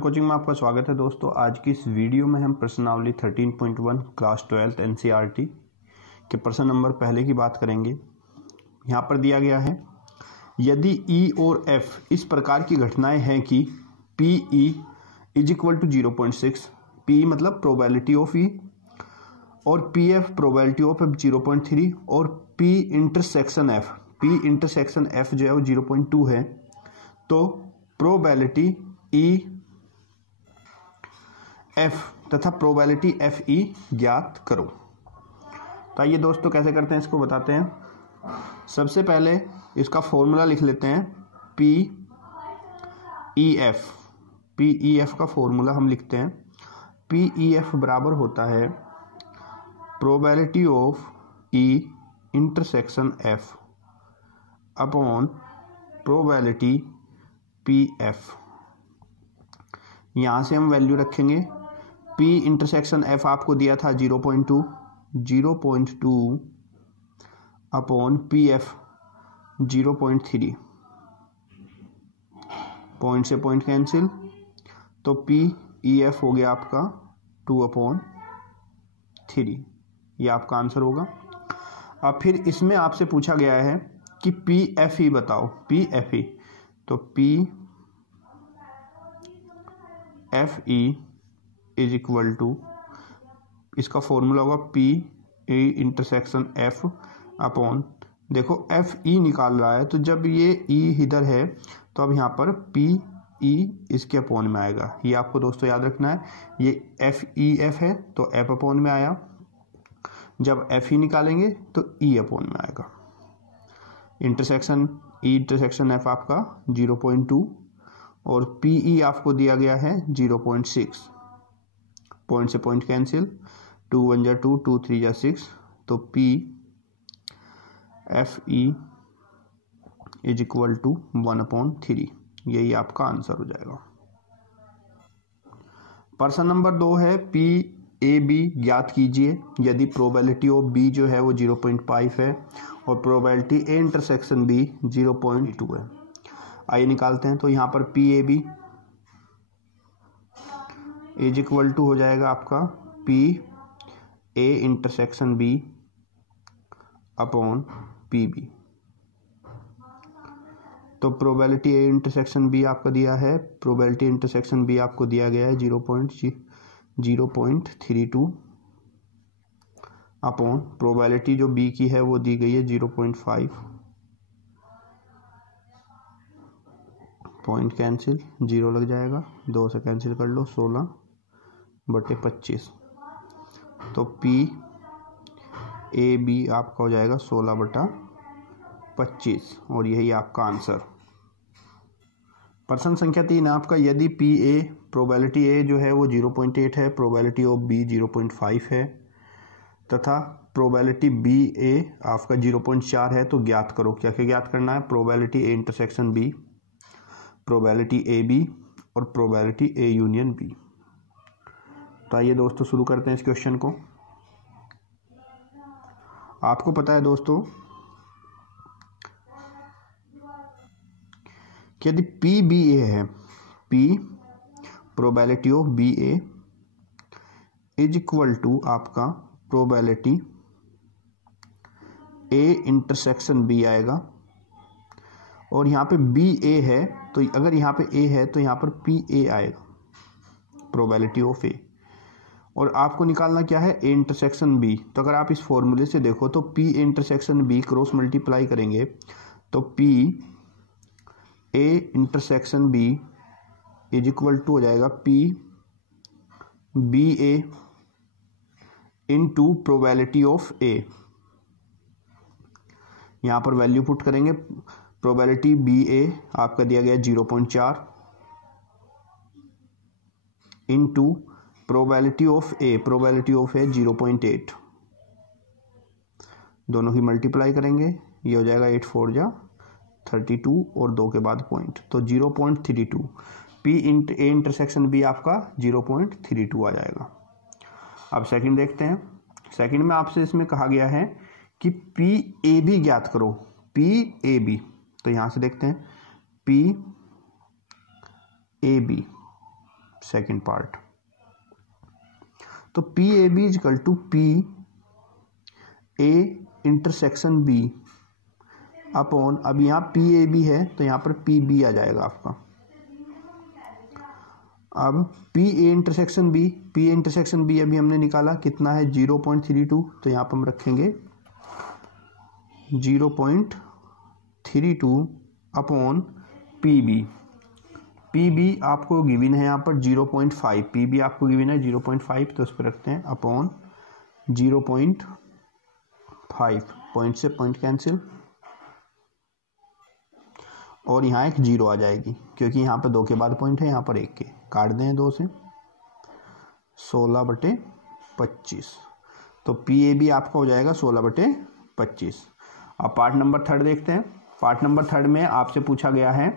Coaching में आपका स्वागत है दोस्तों। आज की इस वीडियो में हम प्रश्नावली 13.1 क्लास 12 एनसीईआरटी के प्रश्न नंबर पहले की बात करेंगे। यहाँ पर दिया गया है, यदि ई और एफ इस प्रकार की घटनाएं हैं कि P E is equal to 0.6, P मतलब प्रोबेबिलिटी ऑफ ई, और P F probability of F 0.3, और पी इंटरसेक्शन एफ जो है वो 0.2 है, तो प्रोबेबिलिटी ई एफ तथा प्रोबेबिलिटी एफ ई ज्ञात करो। तो आइए दोस्तों कैसे करते हैं इसको बताते हैं। सबसे पहले इसका फॉर्मूला लिख लेते हैं, पी ई एफ का फॉर्मूला हम लिखते हैं, पी ई एफ बराबर होता है probability of E intersection F upon probability P F. यहाँ से हम वैल्यू रखेंगे, P इंटरसेक्शन F आपको दिया था 0.2 अपॉन PF 0.3, पॉइंट से पॉइंट कैंसिल, तो PEF हो गया आपका 2/3। ये आपका आंसर होगा। अब फिर इसमें आपसे पूछा गया है कि PFE बताओ, PFE, तो PFE इज इक्वल टू, इसका फॉर्मूला होगा P E intersection F upon, देखो एफ ई निकाल रहा है, तो जब ये ई इधर है तो अब यहाँ पर पी ई इसके अपॉन में आएगा। ये आपको दोस्तों याद रखना है, ये एफ ई एफ है तो एफ अपॉन में आया, जब एफ ई निकालेंगे तो ई अपॉन में आएगा। इंटरसेक्शन ई इंटरसेक्शन एफ आपका 0.2 और पी ई आपको दिया गया है 0.6, पॉइंट से पॉइंट कैंसिल, 2 1 जा 2, 2 3 जा 6, तो P F E is equal to 1/3। यही आपका आंसर हो जाएगा। प्रश्न नंबर 2 है, पी ए बी ज्ञात कीजिए यदि प्रोबेबिलिटी ऑफ बी जो है वो 0.5 है और प्रोबेबिलिटी ए इंटरसेक्शन बी 0.2 है। आइए निकालते हैं। तो यहाँ पर P A B is equal to हो जाएगा आपका P A intersection B upon P B. तो प्रोबेबिलिटी ए इंटरसेक्शन बी आपका दिया है, प्रोबेबिलिटी इंटरसेक्शन बी आपको दिया गया है 0.32 अपॉन प्रोबेबिलिटी जो बी की है वो दी गई है 0.5, पॉइंट कैंसिल, 0 लग जाएगा, 2 से कैंसिल कर लो, 16/25, तो पी ए बी आपका हो जाएगा 16/25 और यही आपका आंसर। प्रश्न संख्या 3 आपका, यदि पी ए प्रोबेबिलिटी ए जो है वो 0.8 है, प्रोबेबिलिटी ऑफ बी 0.5 है तथा प्रोबेबिलिटी बी ए आपका 0.4 है, तो ज्ञात करो। क्या क्या ज्ञात करना है? Probability A intersection B, probability A B और प्रोबेबिलिटी ए यूनियन बी। तो आइए दोस्तों शुरू करते हैं इस क्वेश्चन को। आपको पता है दोस्तों कि यदि पी बी ए है, P probability of B A is equal to आपका प्रोबेबिलिटी ए इंटरसेक्शन बी आएगा, और यहाँ पे बी ए है, तो अगर यहाँ पे ए है तो यहाँ पर पी ए आएगा, प्रोबेबिलिटी ऑफ ए। और आपको निकालना क्या है? A intersection B. तो अगर आप इस फॉर्मूले से देखो तो P intersection B cross multiply करेंगे तो P A intersection B is equal to हो जाएगा P B A into probability of A. यहाँ पर वैल्यू पुट करेंगे, प्रोबेबिलिटी बी ए आपका दिया गया 0.4 इनटू प्रोबेबिलिटी ऑफ ए 0.8, दोनों की मल्टीप्लाई करेंगे, ये हो जाएगा 8 4 जा 32 और 2 के बाद पॉइंट, तो 0.32। पी ए इंटरसेक्शन बी आपका 0.32 आ जाएगा। अब सेकंड देखते हैं। सेकंड में आपसे इसमें कहा गया है कि पी ए बी ज्ञात करो, पी ए बी। तो यहां से देखते हैं P A B second part. तो P A B is equal to P A intersection B upon, अब यहाँ पी ए बी है तो यहाँ पर पी बी आ जाएगा आपका। अब पी ए इंटरसेक्शन बी अभी हमने निकाला कितना है 0.32, तो यहाँ पर हम रखेंगे 0.32 अपॉन पी बी आपको गिवन है यहाँ पर 0.5, पी बी आपको गिवन है 0.5, तो उस पर रखते हैं अपॉन 0.5, पॉइंट से पॉइंट कैंसिल और यहाँ एक 0 आ जाएगी क्योंकि यहाँ पर 2 के बाद पॉइंट है, यहाँ पर 1 के, काट दें 2 से, 16/25, तो पी ए बी आपका हो जाएगा 16/25। अब पार्ट नंबर 3 देखते हैं। पार्ट नंबर 3 में आपसे पूछा गया है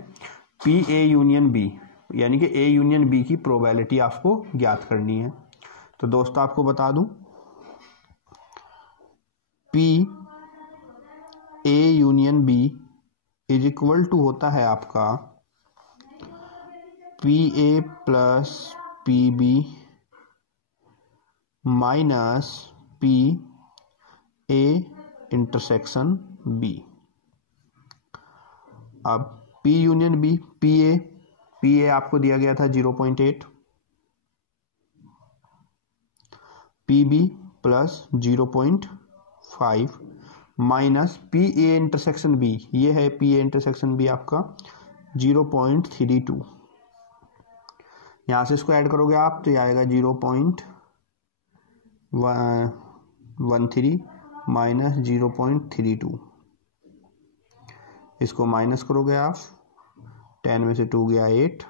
पी ए यूनियन बी, यानी कि ए यूनियन बी की प्रोबेबिलिटी आपको ज्ञात करनी है। तो दोस्तों आपको बता दूं, P A union B is equal to होता है आपका P A plus P B minus P A intersection B. अब P union B, P A आपको दिया गया था 0.8, P B plus 0.5 minus P A intersection B, ये है पी ए इंटरसेक्शन बी आपका 0.32, यहाँ से इसको ऐड करोगे आप तो ये आएगा 0.13 माइनस 0.32, इसको माइनस करोगे आप, 10 में से 2 गया 8,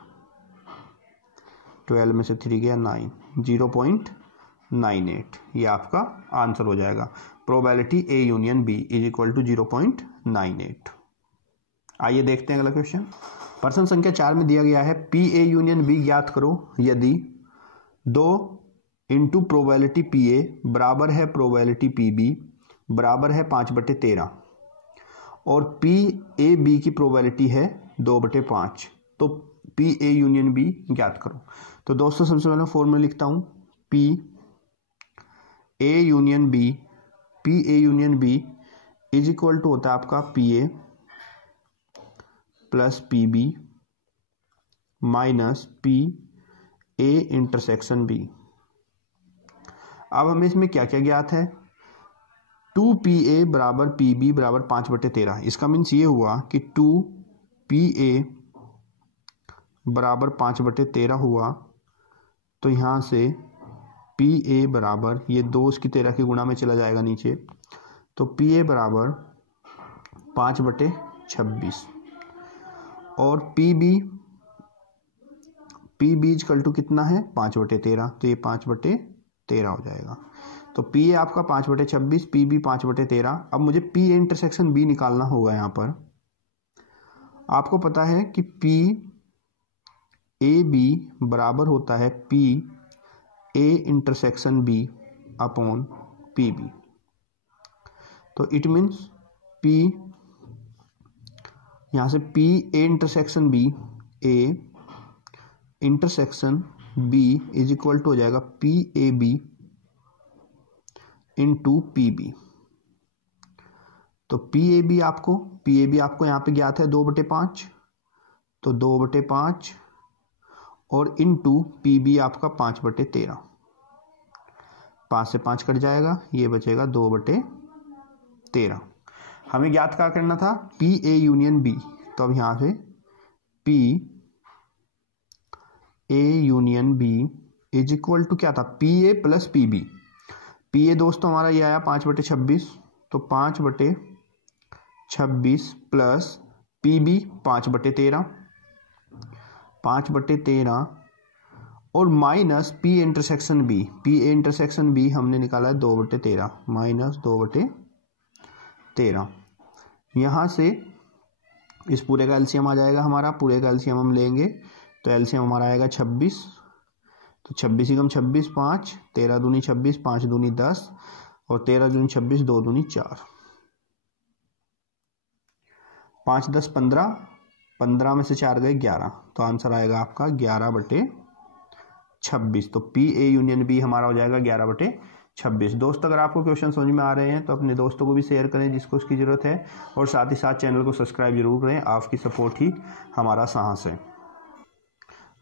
12 में से 3 गया 9, 0.98, ये आपका आंसर हो जाएगा। Probability A union B is equal to 0.98। आइए देखते हैं अगला क्वेश्चन। प्रश्न संख्या 4 में दिया गया है पी ए यूनियन बी ज्ञात करो यदि 2 इंटू प्रोबेबिलिटी पी ए बराबर है प्रोबेबिलिटी पी बी बराबर है 5/13 और पी ए बी की प्रोबेबिलिटी है 2/5, तो पी ए यूनियन बी ज्ञात करो। तो दोस्तों सबसे पहले फॉर्मूला लिखता हूं, P A union B is equal to होता है आपका P A plus P B minus P A intersection B. अब हमें इसमें क्या क्या ज्ञात है, 2PA बराबर PB बराबर 5/13, इसका मीन्स ये हुआ कि 2PA बराबर 5/13 हुआ, तो यहाँ से PA बराबर ये 2 इसकी 13 की गुणा में चला जाएगा नीचे, तो PA बराबर 5/26 और PB इक्वल टू कितना है 5/13, तो ये 5/13 हो जाएगा। तो पी ए आपका 5/26, पी बी 5/13। अब मुझे पी ए इंटरसेक्शन बी निकालना होगा। यहाँ पर आपको पता है कि पी ए बी बराबर होता है P A intersection B upon P B. तो इट मीन्स पी, यहाँ से P A intersection B, A intersection B is equal to हो जाएगा P A B into P B. तो पी ए बी आपको यहाँ पे ज्ञात है 2/5, तो 2/5 और इंटू पी बी आपका 5/13, 5 से 5 कट जाएगा, ये बचेगा 2/13। हमें ज्ञात क्या करना था, पी ए यूनियन बी। तो अब यहाँ से P A union B is equal to क्या था, P A plus P B. P A दोस्तों हमारा ये आया 5/26, तो 5/26 प्लस पी बी 5/13, 5/13 और minus P intersection B. P A intersection B हमने निकाला है 2/13 माइनस 2/13। यहाँ से इस पूरे का एलसीएम आ जाएगा हमारा, पूरे का एलसीएम हम लेंगे तो एलसीएम हमारा आएगा 26। तो 26 एकम 26, 5, 13 दूनी 26, 5 दूनी 10 और 13 दूनी 26, 2 दूनी 4, 5 10 15, 15 में से 4 गए 11, तो आंसर आएगा आपका 11/13। 26। तो पी ए यूनियन बी हमारा हो जाएगा 11/26। दोस्त अगर आपको क्वेश्चन समझ में आ रहे हैं तो अपने दोस्तों को भी शेयर करें जिसको उसकी ज़रूरत है, और साथ ही साथ चैनल को सब्सक्राइब जरूर करें। आपकी सपोर्ट ही हमारा साहस है।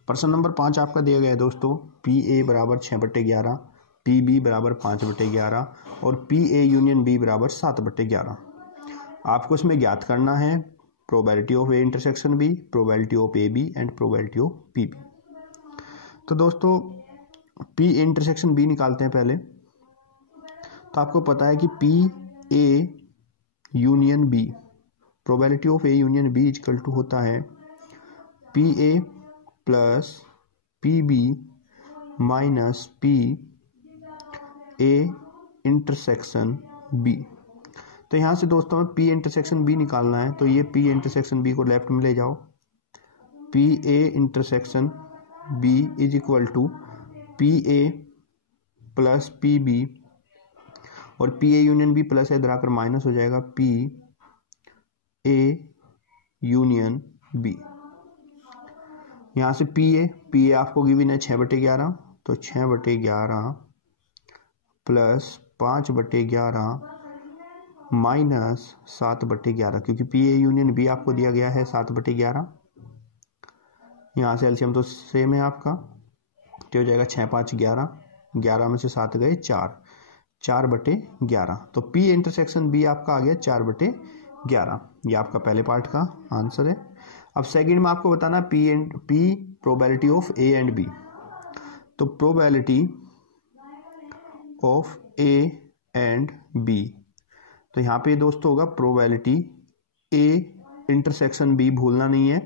प्रश्न नंबर 5 आपका दिया गया है दोस्तों, पी ए बराबर 6/11, पी बी बराबर 5/11 और पी ए यूनियन बी बराबर 7/11। आपको इसमें ज्ञात करना है probability of A intersection B, probability of A B and probability of P B. तो दोस्तों पी ए इंटरसेक्शन बी निकालते हैं पहले। तो आपको पता है कि P A union B, probability of A union B equal to होता है P A plus P B minus P A intersection B. तो यहाँ से दोस्तों हमें पी इंटरसेक्शन बी निकालना है। तो ये पी इंटरसेक्शन बी को लेफ्ट में ले जाओ, P A intersection B is equal to P A plus P B, और P A union B plus है, इधर आकर माइनस हो जाएगा पी ए यूनियन बी। यहाँ से पी ए आपको गिवन है 6/11, तो 6/11 प्लस 5/11 माइनस 7/11, क्योंकि पी ए यूनियन बी आपको दिया गया है 7/11। यहाँ से एलसीएम तो सेम है आपका, तो हो जाएगा 6 5 11, 11 में से 7 गए 4, 4/11। तो पी इंटरसेक्शन बी आपका आ गया 4/11। ये आपका पहले पार्ट का आंसर है। अब सेकंड में आपको बताना P probability of A and B. तो probability of A and B, तो यहाँ पे दोस्तों होगा प्रोबेबिलिटी ए इंटरसेक्शन बी, भूलना नहीं है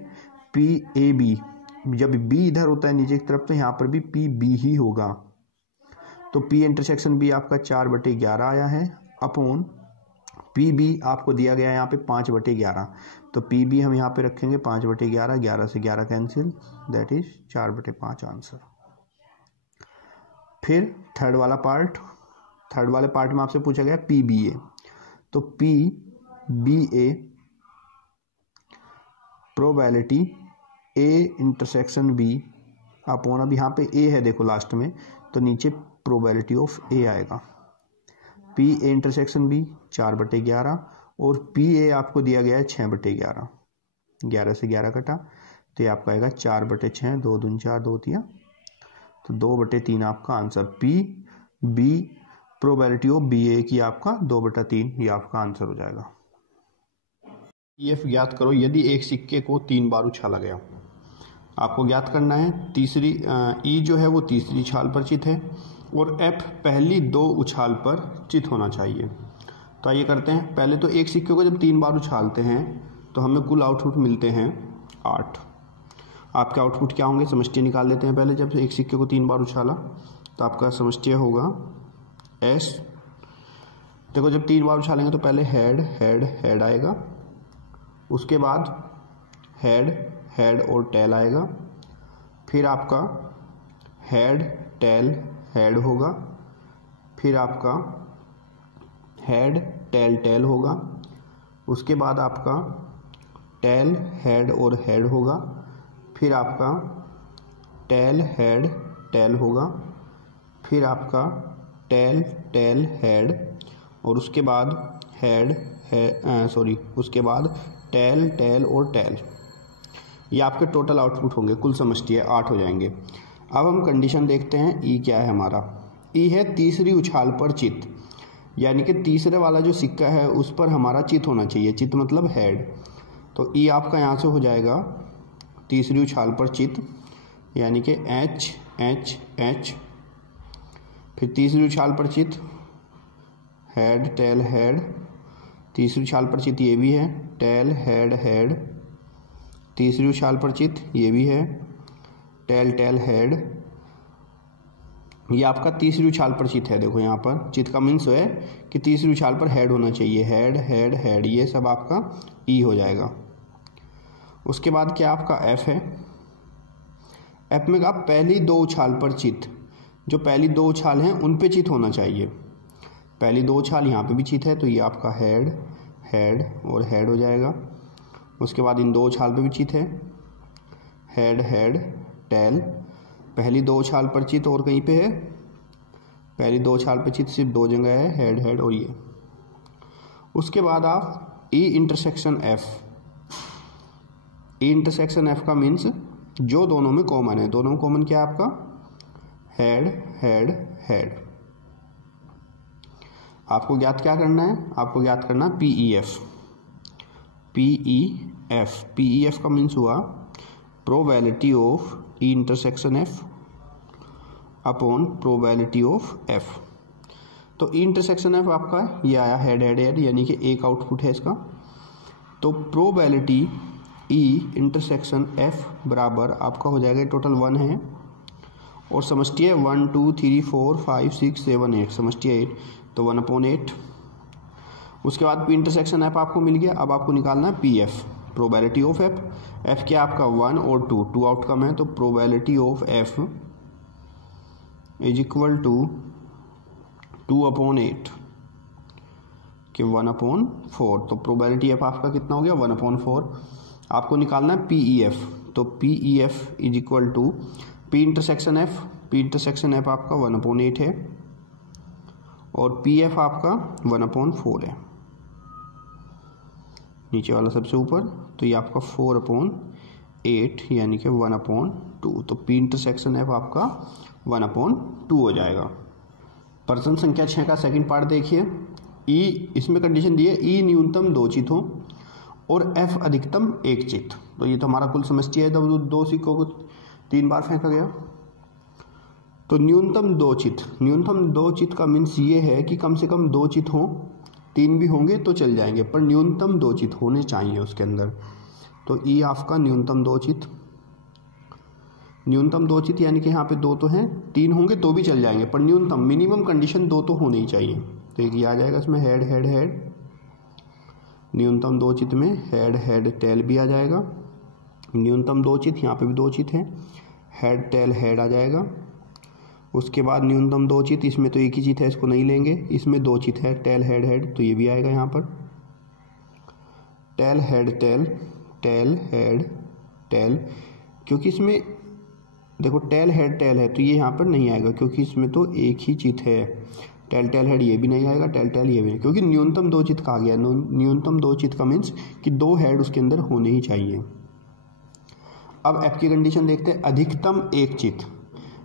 पी ए बी। जब बी इधर होता है नीचे की तरफ तो यहाँ पर भी पी बी ही होगा। तो पी इंटरसेक्शन बी आपका 4/11 आया है, अपॉन पी बी आपको दिया गया है यहाँ पे 5/11। तो पी बी हम यहाँ पे रखेंगे 5/11, 11 से 11 कैंसिल, दैट इज 4/5 आंसर। फिर थर्ड वाले पार्ट में आपसे पूछा गया पी बी ए। तो P B A probability A intersection B upon, अब यहाँ पे ए है देखो लास्ट में, तो नीचे प्रोबेबिलिटी ऑफ ए आएगा। पी ए इंटरसेक्शन बी 4/11 और पी ए आपको दिया गया है 6/11, 11 से 11 कटा, तो ये आपका आएगा 4/6, 2 दूनी 4, 2 तिया, तो 2/3 आपका answer. P B probability of B A की आपका 2/3, ये आपका आंसर हो जाएगा। एफ ज्ञात करो यदि एक सिक्के को 3 बार उछाला गया। आपको ज्ञात करना है तीसरी ई जो है वो तीसरी उछाल पर चित है और एफ पहली 2 उछाल पर चित होना चाहिए। तो आइए करते हैं। पहले तो एक सिक्के को जब 3 बार उछालते हैं तो हमें कुल आउटपुट मिलते हैं 8। आपके आउटपुट क्या होंगे समष्टि निकाल लेते हैं। पहले जब एक सिक्के को 3 बार उछाला तो आपका समष्टि होगा एस। देखो जब 3 बार उछालेंगे तो पहले हेड हेड हेड आएगा, उसके बाद हेड हेड और टेल आएगा, फिर आपका हेड टेल हेड होगा, फिर आपका हेड टेल टेल होगा, उसके बाद आपका टेल हेड और हेड होगा, फिर आपका टेल हेड टेल होगा, फिर आपका टेल टेल हेड, और उसके बाद उसके बाद टेल टेल और टेल। ये आपके टोटल आउटपुट होंगे, कुल समष्टि है 8 हो जाएंगे। अब हम कंडीशन देखते हैं। ई क्या है हमारा, ई है तीसरी उछाल पर चित, यानी कि तीसरे वाला जो सिक्का है उस पर हमारा चित होना चाहिए। चित मतलब हेड। तो ई आपका यहाँ से हो जाएगा तीसरी उछाल पर चित, यानी कि एच एच एच। फिर तीसरी उछाल पर चित हेड टेल हेड, तीसरी उछाल पर चित ये भी है टेल हेड हेड, तीसरी उछाल पर चित ये भी है टेल टेल हेड। ये आपका तीसरी उछाल पर चित है। देखो यहाँ पर चित का मीन्स है कि तीसरी उछाल पर हेड होना चाहिए, हेड हेड हेड, ये सब आपका ई हो जाएगा। उसके बाद क्या आपका एफ है। एफ में आप पहली 2 उछाल पर चित, जो पहली 2 उछाल हैं उन पे चित होना चाहिए। पहली 2 उछाल यहाँ पे भी चित है, तो ये आपका हेड हेड और हेड हो जाएगा। उसके बाद इन 2 उछाल पे भी चित है हेड हेड टेल, पहली दो उछाल पर चित और कहीं पे है, पहली दो उछाल पर चित सिर्फ दो जगह है, हेड हेड और ये। उसके बाद आप ई intersection F, E intersection F का मीन्स जो दोनों में कॉमन है, दोनों में कॉमन क्या है आपका, हेड हेड हेड। आपको ज्ञात क्या करना है, आपको ज्ञात करना P E F, P E F, P E F का मीन्स हुआ probability of E intersection F upon probability of F. तो ई इंटरसेक्शन एफ आपका ये आया हेड हेड हेड, यानी कि एक आउटपुट है इसका। तो प्रोबेबिलिटी ई इंटरसेक्शन एफ बराबर आपका हो जाएगा, टोटल 1 है और समष्टि है 1 2 3 4 5 6 7 8, समष्टि है 8, तो 1/8। उसके बाद पी इंटरसेक्शन एफ आपको मिल गया। अब आपको निकालना है P F, probability of F. F क्या आपका 1 और 2, 2 आउटकम है, तो probability of F is equal to 2/8 कि 1/4। तो प्रोबेबिलिटी एफ आपका कितना हो गया, 1/4। आपको निकालना है पीई एफ, तो P E F is equal to P intersection F, P intersection F आपका 1/8 है और पी एफ आपका 1/4 है, नीचे वाला सबसे ऊपर, तो ये आपका 4/8 यानी कि 1/2। तो पी इंटरसेक्शन एफ आपका 1/2 हो जाएगा। प्रश्न संख्या 6 का सेकंड पार्ट देखिए। ई, इसमें कंडीशन दी है ई न्यूनतम 2 चित हो और एफ अधिकतम 1 चित। तो ये तो हमारा कुल समष्टि है, तो 2 सिक्कों को 3 बार फेंका गया। तो न्यूनतम 2 चित, न्यूनतम 2 चित का मीन्स ये है कि कम से कम 2 चित हों, 3 भी होंगे तो चल जाएंगे, पर न्यूनतम 2 चित होने चाहिए उसके अंदर। तो ई आपका न्यूनतम 2 चित, न्यूनतम 2 चित यानी कि यहाँ पे 2 तो हैं, 3 होंगे तो भी चल जाएंगे, पर न्यूनतम मिनिमम कंडीशन 2 तो होने ही चाहिए। तो एक ये आ जाएगा इसमें हेड हेड हेड, न्यूनतम 2 चित में हेड हेड टेल भी आ जाएगा। न्यूनतम 2 चित, यहाँ पे भी 2 चित है, हेड टेल हेड आ जाएगा। उसके बाद न्यूनतम 2 चित, इसमें तो एक ही चित है, इसको नहीं लेंगे, इसमें 2 चित है, टेल हेड हेड, तो ये भी आएगा यहाँ पर tell head tail, tail head tell, क्योंकि इसमें देखो टेल हेड टेल है तो ये यहाँ पर नहीं आएगा क्योंकि इसमें तो एक ही चित है। टेल टेल हेड ये भी नहीं आएगा, टेल टेल ये भी नहीं, क्योंकि न्यूनतम 2 चित कहा गया। न्यूनतम 2 चित का मीन्स कि 2 हेड उसके अंदर होने ही चाहिए। अब एफ की कंडीशन देखते हैं, अधिकतम 1 चित,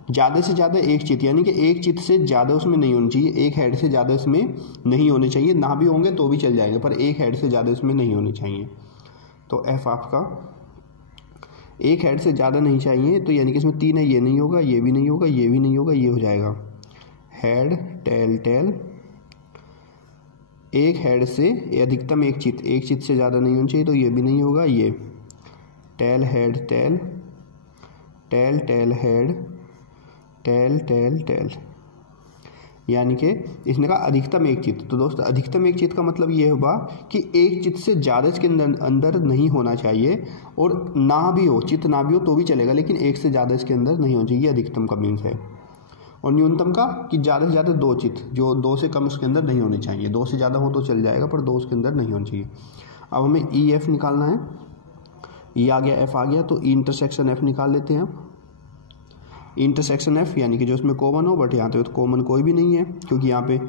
ज़्यादा से ज़्यादा 1 चित, यानी कि 1 चित से ज़्यादा उसमें नहीं होनी चाहिए, 1 हेड से ज़्यादा इसमें नहीं होने चाहिए, ना भी होंगे तो भी चल जाएंगे, पर 1 हेड से ज़्यादा इसमें नहीं होने चाहिए। तो एफ आपका 1 हेड से ज़्यादा नहीं चाहिए, तो यानी कि इसमें 3 है, ये नहीं होगा, ये भी नहीं होगा, ये भी नहीं होगा, ये हो जाएगा हेड टेल टेल। 1 हेड से अधिकतम 1 चित, 1 चित से ज़्यादा नहीं होनी चाहिए, तो ये भी नहीं होगा, ये tail head tail, tail tail head, tail tail tail, यानी कि इसने कहा अधिकतम 1 चित। तो दोस्तों अधिकतम 1 चित का मतलब ये होगा कि 1 चित से ज़्यादा इसके अंदर नहीं होना चाहिए, और ना भी हो, चित ना भी हो तो भी चलेगा, लेकिन 1 से ज़्यादा इसके अंदर नहीं होना चाहिए, अधिकतम का मीन्स है। और न्यूनतम का कि ज़्यादा से ज़्यादा 2 चित, जो 2 से कम उसके अंदर नहीं होने चाहिए, 2 से ज़्यादा हो तो चल जाएगा, पर 2 उसके अंदर नहीं होना चाहिए। अब हमें ई एफ निकालना है, ई आ गया, एफ आ गया, तो ई इंटरसेक्शन एफ निकाल लेते हैं। अब इंटरसेक्शन एफ यानी कि जो उसमें कॉमन हो, बट यहाँ पे तो कॉमन कोई भी नहीं है, क्योंकि यहाँ पे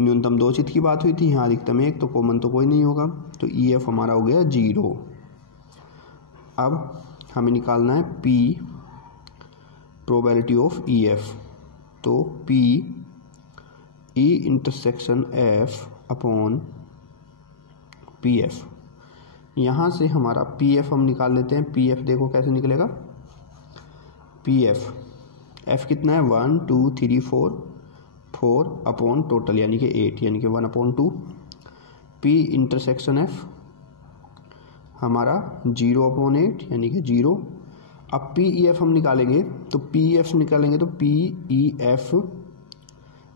न्यूनतम 2 चित की बात हुई थी, यहाँ अधिकतम 1, तो कॉमन तो कोई नहीं होगा, तो ई एफ हमारा हो गया 0। अब हमें निकालना है P, probability of E F, तो P E intersection F upon P F. यहाँ से हमारा पी एफ हम निकाल लेते हैं। पी एफ देखो कैसे निकलेगा, पी एफ, एफ कितना है 1 2 3 4, 4 अपॉन टोटल यानी कि 8, यानी कि 1/2। पी इंटरसेक्शन एफ हमारा 0/8 यानी कि 0। अब पी ई एफ हम निकालेंगे, तो पी एफ निकालेंगे तो P E F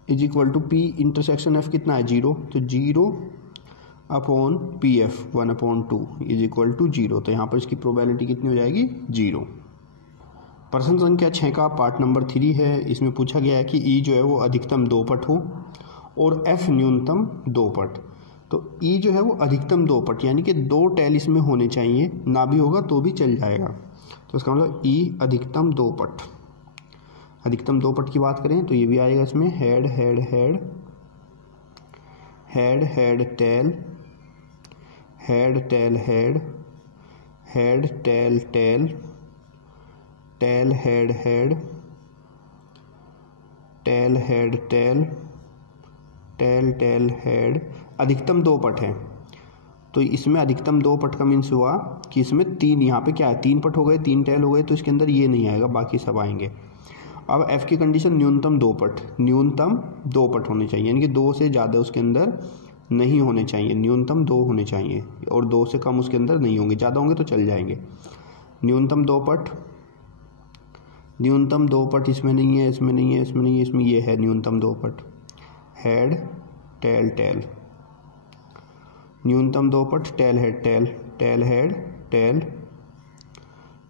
is equal to P intersection F कितना है 0, तो 0 upon P F 1/2 is equal to 0। तो यहाँ पर इसकी प्रोबेबिलिटी कितनी हो जाएगी 0। प्रश्न संख्या 6 का पार्ट नंबर 3 है। इसमें पूछा गया है कि ई जो है वो अधिकतम 2 पट हो और एफ न्यूनतम 2 पट। तो ई जो है वो अधिकतम 2 पट यानी कि 2 टेल इसमें होने चाहिए, ना भी होगा तो भी चल जाएगा। तो इसका मतलब ई अधिकतम 2 पट। अधिकतम दो पट की बात करें तो ये भी आएगा इसमें, head head head, head head tail, head tail head, head tail tail, tail head head, tail head tail, tail tail head. अधिकतम दो पट हैं, तो इसमें अधिकतम दो पट का मीन्स हुआ कि इसमें तीन, यहाँ पे क्या है, तीन पट हो गए, तीन टेल हो गए, तो इसके अंदर ये नहीं आएगा, बाकी सब आएंगे। अब एफ की कंडीशन न्यूनतम दो पट, न्यूनतम दो पट होने चाहिए, यानी कि दो से ज़्यादा उसके अंदर नहीं होने चाहिए, न्यूनतम दो होने चाहिए, और दो से कम उसके अंदर नहीं होंगे, ज़्यादा होंगे तो चल जाएंगे। न्यूनतम दो पट, न्यूनतम दो पट इसमें नहीं है, इसमें नहीं है, इसमें नहीं है, इसमें ये है न्यूनतम दो पट, हेड टेल टेल। न्यूनतम दो पट tail head tail, tail head tail,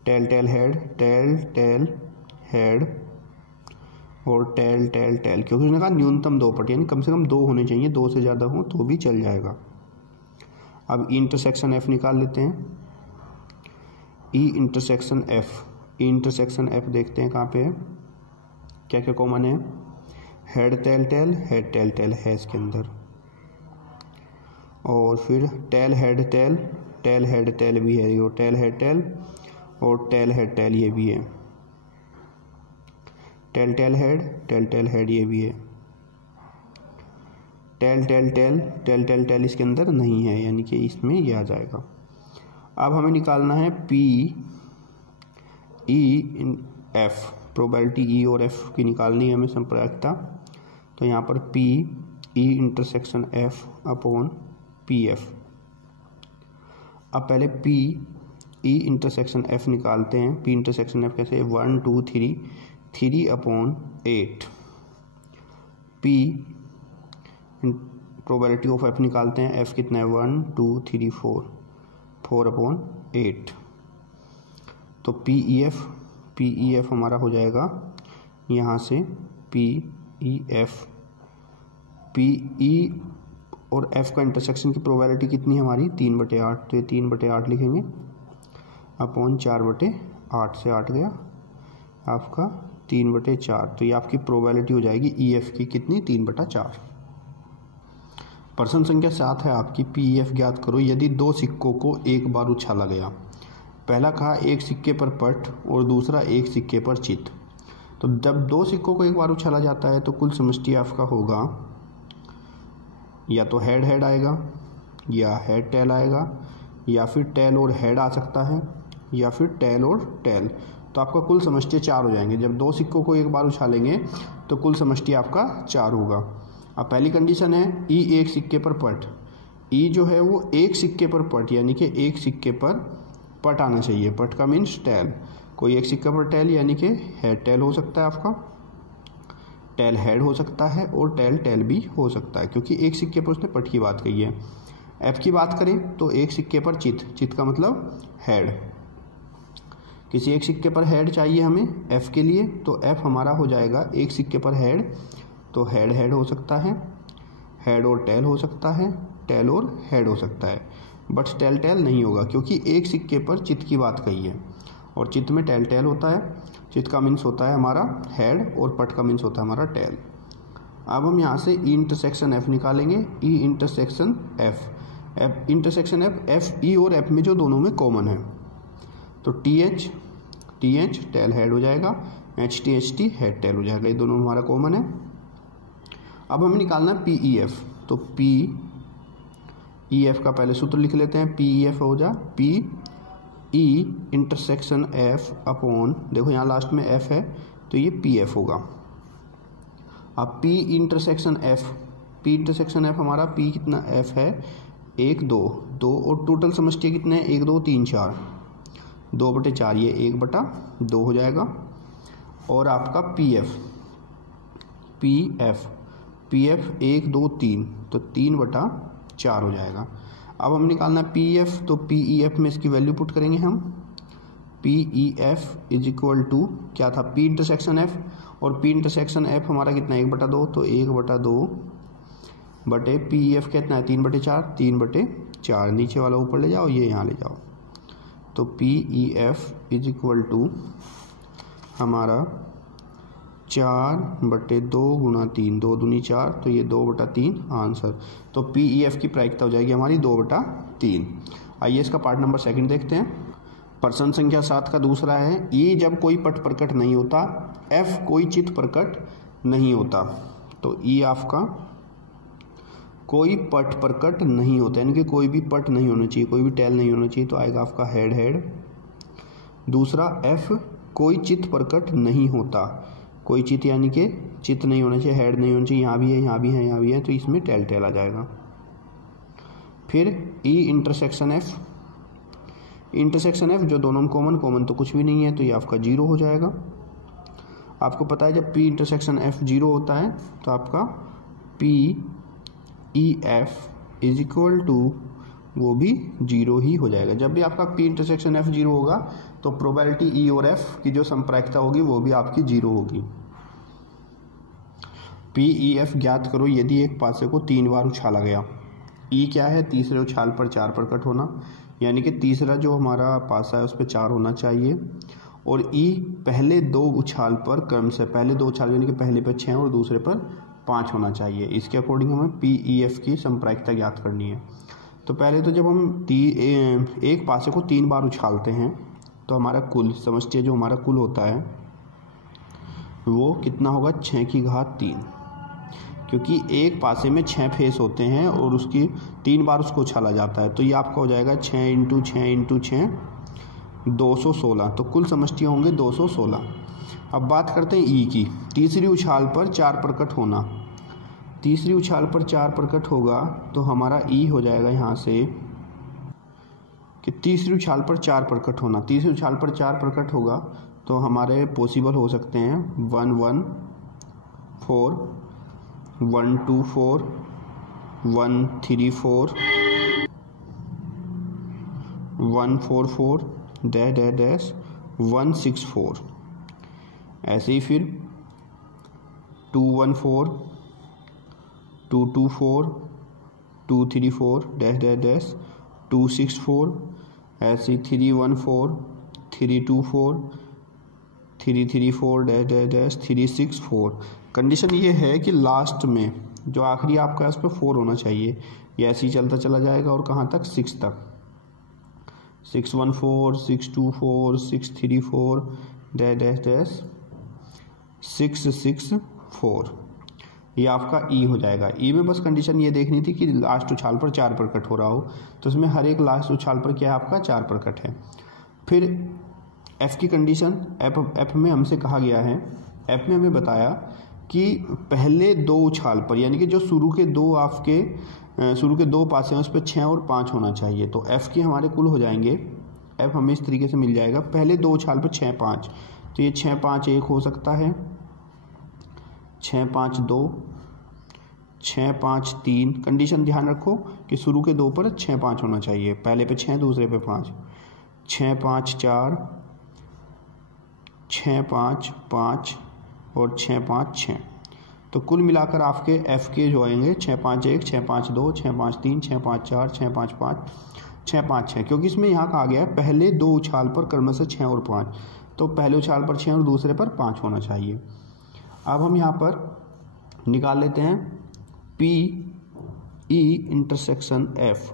tail tail head, tail tail head और टेल टेल टेल, क्योंकि उसने कहा न्यूनतम दो पट, यानी कम से कम दो होने चाहिए, दो से ज़्यादा हो तो भी चल जाएगा। अब ई इंटरसेक्शन एफ निकाल लेते हैं। E intersection F, E intersection F देखते हैं कहाँ पे है, क्या क्या कॉमन है, head tail tail, head tail tail है इसके अंदर, और फिर tail head tail, tail head tail भी है, ये टेल हेड टेल और टेल हेड टेल ये भी है, tail tail head, tail tail head ये भी है, tail tail tail, tail tail tail इसके अंदर नहीं है, यानी कि इसमें ये आ जाएगा। अब हमें निकालना है P E F, probability E और एफ की निकालनी है हमें संप्रायिकता, तो यहाँ पर P E intersection F upon P F. अब पहले पी ई इंटरसेक्शन एफ निकालते हैं। पी इंटरसेक्शन एफ कैसे, 1 2 3, 3 upon 8, P probability of F निकालते हैं, एफ कितना है 1 2 3 4, 4 अपॉन 8, तो पी ई एफ हमारा हो जाएगा यहाँ से P E F, P E और एफ का इंटरसेक्शन की प्रोबेबिलिटी कितनी है हमारी 3/8, तो ये 3/8 लिखेंगे अपॉन 4/8 से 8 गया आपका 3/4, तो ये आपकी प्रोबेबिलिटी हो जाएगी ई एफ की कितनी 3/4। प्रश्न संख्या 7 है आपकी, पी ई एफ ज्ञात करो यदि दो सिक्कों को एक बार उछाला गया। पहला कहा एक सिक्के पर पट और दूसरा एक सिक्के पर चित, तो जब दो सिक्कों को एक बार उछाला जाता है तो कुल समष्टि आपका होगा या तो हेड हेड आएगा, या हेड टेल आएगा, या फिर टेल और हेड आ सकता है, या फिर टेल और टेल, तो आपका कुल समष्टि 4 हो जाएंगे। जब दो सिक्कों को एक बार उछालेंगे तो कुल समष्टि आपका 4 होगा। अब पहली कंडीशन है ई एक सिक्के पर पट, ई जो है वो एक सिक्के पर पट, यानी कि एक सिक्के पर पट आना चाहिए, पट का मीन्स टेल, कोई एक सिक्के पर टेल यानी कि हेड टेल हो सकता है आपका, टेल हेड हो सकता है और टेल टेल भी हो सकता है, क्योंकि एक सिक्के पर उसने पट की बात कही है। एफ की बात करें तो एक सिक्के पर चित, चित का मतलब हेड, किसी एक सिक्के पर हेड चाहिए हमें एफ के लिए, तो एफ हमारा हो जाएगा एक सिक्के पर हेड, तो हेड हेड हो सकता है, हेड और टेल हो सकता है, टेल और हेड हो सकता है, बट टेल टेल नहीं होगा क्योंकि एक सिक्के पर चित की बात कही है, और चित में टेल टेल होता है, चित का मीन्स होता है हमारा हेड और पट का मीन्स होता है हमारा टेल। अब हम यहाँ से ई इंटरसेक्शन एफ निकालेंगे, ई intersection F, F intersection F ई और एफ में जो दोनों में कॉमन है, तो टी एच टेल हेड हो जाएगा, एच टी हेड टेल हो जाएगा, ये दोनों हमारा कॉमन है। अब हमें निकालना है पी ई एफ, तो पी ई एफ का पहले सूत्र लिख लेते हैं, पी ई एफ हो जा P E intersection F upon, देखो यहाँ लास्ट में एफ है तो ये पी एफ होगा। अब पी इंटरसेक्शन एफ हमारा पी कितना एफ है 1 2 2 और टोटल समष्टि कितने 1 2 3 4, 2/4 ये 1/2 हो जाएगा। और आपका पी एफ 1 2 3, तो 3/4 हो जाएगा। अब हम निकालना पी एफ, तो पी ई एफ में इसकी वैल्यू पुट करेंगे हम, P E F is equal to क्या था पी इंटरसेक्शन एफ, और पी इंटरसेक्शन एफ हमारा कितना 1/2, तो 1/2 बटे पी ई एफ कितना है 3/4, नीचे वाला ऊपर ले जाओ, ये यहाँ ले जाओ, तो P E F is equal to हमारा 4/2 गुणा 3, 2 दूनी 4, तो ये 2/3 आंसर। तो पी ई एफ की प्रायिकता हो जाएगी हमारी 2/3। आइए इसका पार्ट नंबर सेकंड देखते हैं। प्रश्न संख्या 7 का दूसरा है, ई जब कोई पट प्रकट नहीं होता, एफ कोई चित्त प्रकट नहीं होता। तो ई आपका कोई पट प्रकट नहीं होता, यानी कि कोई भी पट नहीं होना चाहिए, कोई भी टेल नहीं होना चाहिए, तो आएगा आपका हेड हेड। दूसरा एफ कोई चित्त प्रकट नहीं होता, कोई चित्त यानी कि चित्त नहीं होना चाहिए, हेड नहीं होना चाहिए, यहाँ भी है, यहाँ भी है, यहाँ भी है, तो इसमें टेल टेल आ जाएगा। फिर ई इंटरसेक्शन एफ, इंटरसेक्शन एफ जो दोनों में कॉमन, कॉमन तो कुछ भी नहीं है, तो ये आपका 0 हो जाएगा। आपको पता है जब पी इंटरसेक्शन एफ 0 होता है तो आपका P E F is equal to वो भी 0 ही हो जाएगा। जब भी आपका पी इंटरसेक्शन एफ 0 होगा तो प्रोबेबिलिटी ई और एफ की जो संप्रायिकता होगी वो भी आपकी 0 होगी। पी ई एफ ज्ञात करो यदि एक पासे को 3 बार उछाला गया। ई क्या है? तीसरे उछाल पर 4 प्रकट होना, यानी कि तीसरा जो हमारा पासा है उस पर 4 होना चाहिए। और ई पहले 2 उछाल पर क्रम से, पहले 2 उछाल यानी कि पहले पर 6 और दूसरे पर 5 होना चाहिए। इसके अकॉर्डिंग हमें पी ई एफ की संप्रायिकता ज्ञात करनी है। तो पहले तो जब हम एक पासे को 3 बार उछालते हैं तो हमारा कुल समझिए, जो हमारा कुल होता है वो कितना होगा? 6 की घात 3, क्योंकि एक पासे में 6 फेस होते हैं और उसकी 3 बार उसको उछाला जाता है। तो ये आपका हो जाएगा 6 × 6 × 6 216। तो कुल समष्टियाँ होंगे 216। अब बात करते हैं ई की। तीसरी उछाल पर 4 प्रकट होना, तीसरी उछाल पर 4 प्रकट होगा तो हमारा ई हो जाएगा यहाँ से कि तीसरी उछाल पर 4 प्रकट होना, तीसरी उछाल पर 4 प्रकट होगा तो हमारे पॉसिबल हो सकते हैं 1 1 4 1 2 4 1 3 4 1 4 4 डैश डैश डैश 1 6 4। ऐसे ही फिर 2 1 4 2 2 4 2 3 4 डैश डैश डैश 2 6 4। ऐसे 3 1 4 3 2 4 3 3 4 डैश डैश डैश 3 6 4। कंडीशन ये है कि लास्ट में जो आखिरी आपका है उस पर 4 होना चाहिए। ये ऐसे ही चलता चला जाएगा और कहाँ तक? 6 तक। 6 1 4 6 2 4 6 3 4 डैश डैश डैश 6 6 4। ये आपका ई हो जाएगा। ई में बस कंडीशन ये देखनी थी कि लास्ट उछाल पर 4 प्रकट हो रहा हो, तो इसमें हर एक लास्ट उछाल पर क्या है? आपका 4 प्रकट है। फिर एफ की कंडीशन, एफ में हमसे कहा गया है, एफ में हमें बताया कि पहले 2 उछाल पर, यानी कि जो शुरू के 2 पासे हैं उस पर 6 और 5 होना चाहिए। तो एफ के हमारे कुल हो जाएंगे, एफ हमें इस तरीके से मिल जाएगा, पहले 2 उछाल पर 6 5, तो ये 6 5 1 हो सकता है, 6 5 2, 6 5 3। कंडीशन ध्यान रखो कि शुरू के 2 पर 6 5 होना चाहिए, पहले पे 6 दूसरे पे 5, 6 5 4 6 5 5 और 6 5 6। तो कुल मिलाकर आपके एफ के जो आएंगे 6 5 1 6 5 2 6 5 3 6 5 4 6 5 5 6 5 6, क्योंकि इसमें यहाँ कहा गया है पहले 2 उछाल पर क्रम से 6 और 5, तो पहले उछाल पर 6 और दूसरे पर 5 होना चाहिए। अब हम यहाँ पर निकाल लेते हैं P E intersection F.